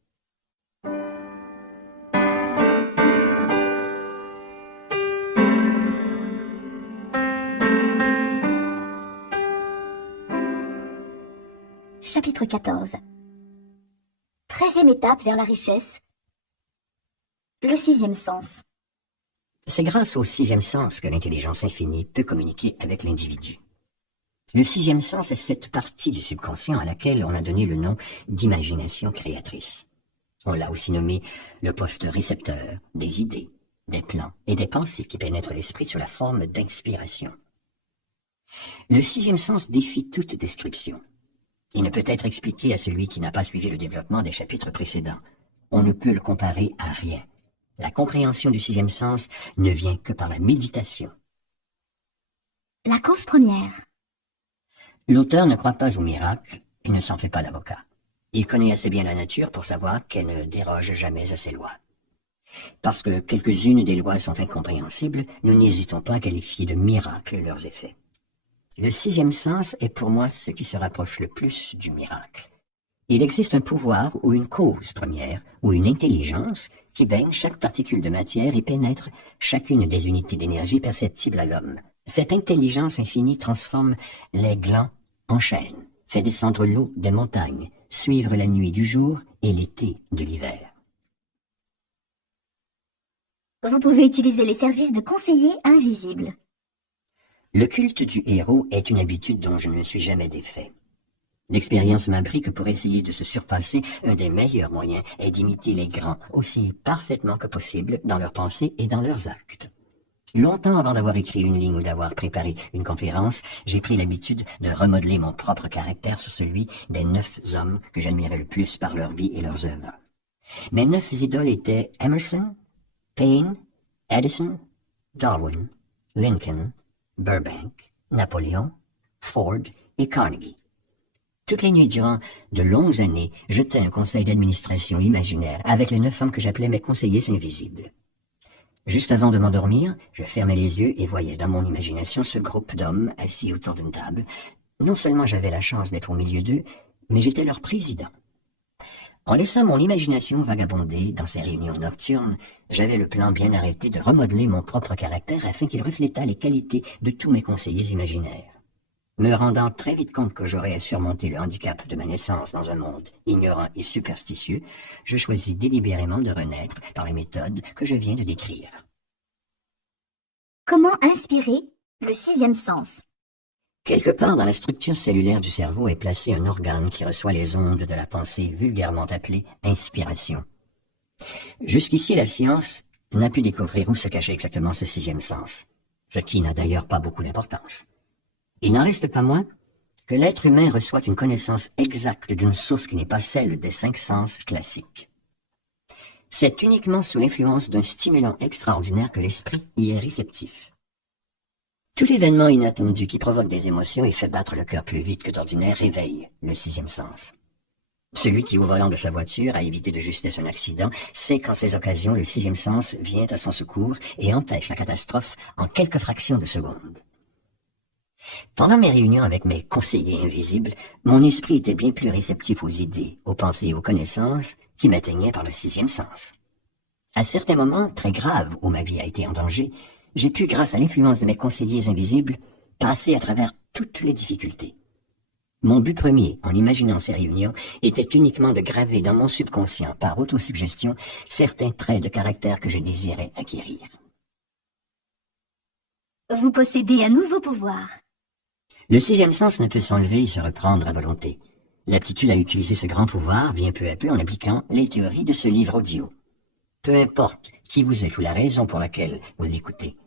Chapitre 14. 13e étape vers la richesse. Le 6e sens. C'est grâce au 6e sens que l'intelligence infinie peut communiquer avec l'individu. Le 6e sens est cette partie du subconscient à laquelle on a donné le nom d'imagination créatrice. On l'a aussi nommé le poste récepteur des idées, des plans et des pensées qui pénètrent l'esprit sous la forme d'inspiration. Le 6e sens défie toute description. Il ne peut être expliqué à celui qui n'a pas suivi le développement des chapitres précédents. On ne peut le comparer à rien. La compréhension du 6e sens ne vient que par la méditation. La cause première. L'auteur ne croit pas au miracle et ne s'en fait pas d'avocat. Il connaît assez bien la nature pour savoir qu'elle ne déroge jamais à ses lois. Parce que quelques-unes des lois sont incompréhensibles, nous n'hésitons pas à qualifier de miracle leurs effets. Le 6e sens est pour moi ce qui se rapproche le plus du miracle. Il existe un pouvoir ou une cause première ou une intelligence qui baigne chaque particule de matière et pénètre chacune des unités d'énergie perceptibles à l'homme. Cette intelligence infinie transforme les glands en chaînes, fait descendre l'eau des montagnes, suivre la nuit du jour et l'été de l'hiver. Vous pouvez utiliser les services de conseiller invisible. Le culte du héros est une habitude dont je ne me suis jamais défait. L'expérience m'a appris que pour essayer de se surpasser, un des meilleurs moyens est d'imiter les grands aussi parfaitement que possible dans leurs pensées et dans leurs actes. Longtemps avant d'avoir écrit une ligne ou d'avoir préparé une conférence, j'ai pris l'habitude de remodeler mon propre caractère sur celui des 9 hommes que j'admirais le plus par leur vie et leurs œuvres. Mes 9 idoles étaient Emerson, Paine, Edison, Darwin, Lincoln, Burbank, Napoléon, Ford et Carnegie. Toutes les nuits durant de longues années, je tenais un conseil d'administration imaginaire avec les 9 hommes que j'appelais mes conseillers invisibles. Juste avant de m'endormir, je fermais les yeux et voyais dans mon imagination ce groupe d'hommes assis autour d'une table. Non seulement j'avais la chance d'être au milieu d'eux, mais j'étais leur président. En laissant mon imagination vagabonder dans ces réunions nocturnes, j'avais le plan bien arrêté de remodeler mon propre caractère afin qu'il reflétât les qualités de tous mes conseillers imaginaires. Me rendant très vite compte que j'aurais à surmonter le handicap de ma naissance dans un monde ignorant et superstitieux, je choisis délibérément de renaître par les méthodes que je viens de décrire. Comment inspirer le 6e sens? Quelque part dans la structure cellulaire du cerveau est placé un organe qui reçoit les ondes de la pensée vulgairement appelée inspiration. Jusqu'ici, la science n'a pu découvrir où se cachait exactement ce 6e sens, ce qui n'a d'ailleurs pas beaucoup d'importance. Il n'en reste pas moins que l'être humain reçoit une connaissance exacte d'une source qui n'est pas celle des 5 sens classiques. C'est uniquement sous l'influence d'un stimulant extraordinaire que l'esprit y est réceptif. Tout événement inattendu qui provoque des émotions et fait battre le cœur plus vite que d'ordinaire réveille le sixième sens. Celui qui, au volant de sa voiture, a évité de justesse un accident, sait qu'en ces occasions, le sixième sens vient à son secours et empêche la catastrophe en quelques fractions de secondes. Pendant mes réunions avec mes conseillers invisibles, mon esprit était bien plus réceptif aux idées, aux pensées et aux connaissances qui m'atteignaient par le sixième sens. À certains moments très graves où ma vie a été en danger, j'ai pu, grâce à l'influence de mes conseillers invisibles, passer à travers toutes les difficultés. Mon but premier, en imaginant ces réunions, était uniquement de graver dans mon subconscient, par autosuggestion, certains traits de caractère que je désirais acquérir. Vous possédez un nouveau pouvoir. Le sixième sens ne peut s'enlever et se reprendre à volonté. L'aptitude à utiliser ce grand pouvoir vient peu à peu en appliquant les théories de ce livre audio. Peu importe qui vous êtes ou la raison pour laquelle vous l'écoutez,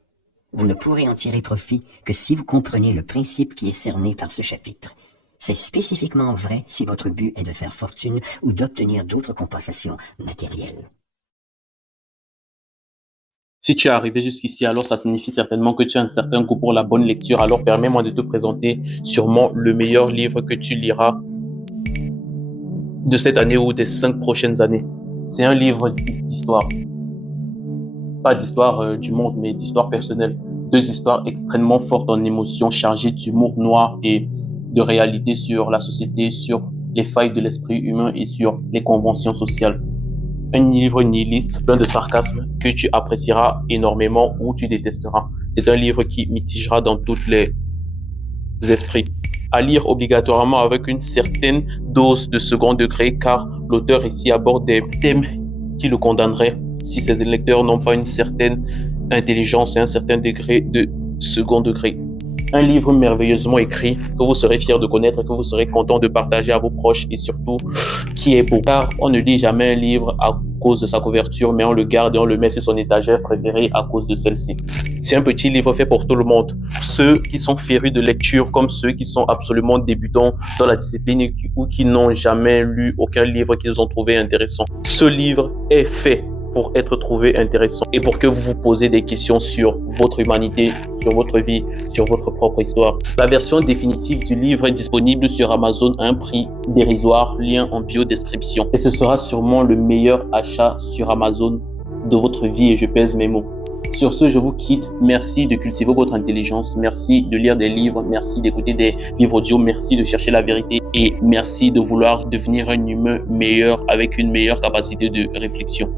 vous ne pourrez en tirer profit que si vous comprenez le principe qui est cerné par ce chapitre. C'est spécifiquement vrai si votre but est de faire fortune ou d'obtenir d'autres compensations matérielles. Si tu es arrivé jusqu'ici, alors ça signifie certainement que tu as un certain goût pour la bonne lecture. Alors permets-moi de te présenter sûrement le meilleur livre que tu liras de cette année ou des 5 prochaines années. C'est un livre d'histoire. Pas d'histoire du monde, mais d'histoire personnelle. 2 histoires extrêmement fortes en émotions, chargées d'humour noir et de réalité sur la société, sur les failles de l'esprit humain et sur les conventions sociales. Un livre nihiliste, plein de sarcasme, que tu apprécieras énormément ou tu détesteras. C'est un livre qui mitigera dans tous les esprits. À lire obligatoirement avec une certaine dose de second degré, car l'auteur ici aborde des thèmes qui le condamneraient si ses lecteurs n'ont pas une certaine intelligence et un certain degré de second degré. Un livre merveilleusement écrit que vous serez fiers de connaître, que vous serez content de partager à vos proches et surtout qui est beau. Car on ne lit jamais un livre à cause de sa couverture, mais on le garde et on le met sur son étagère préférée à cause de celle-ci. C'est un petit livre fait pour tout le monde. Ceux qui sont férus de lecture comme ceux qui sont absolument débutants dans la discipline ou qui n'ont jamais lu aucun livre qu'ils ont trouvé intéressant. Ce livre est fait pour être trouvé intéressant et pour que vous vous posez des questions sur votre humanité, sur votre vie, sur votre propre histoire. La version définitive du livre est disponible sur Amazon à un prix dérisoire, lien en bio-description. Et ce sera sûrement le meilleur achat sur Amazon de votre vie et je pèse mes mots. Sur ce, je vous quitte. Merci de cultiver votre intelligence. Merci de lire des livres. Merci d'écouter des livres audio. Merci de chercher la vérité. Et merci de vouloir devenir un humain meilleur avec une meilleure capacité de réflexion.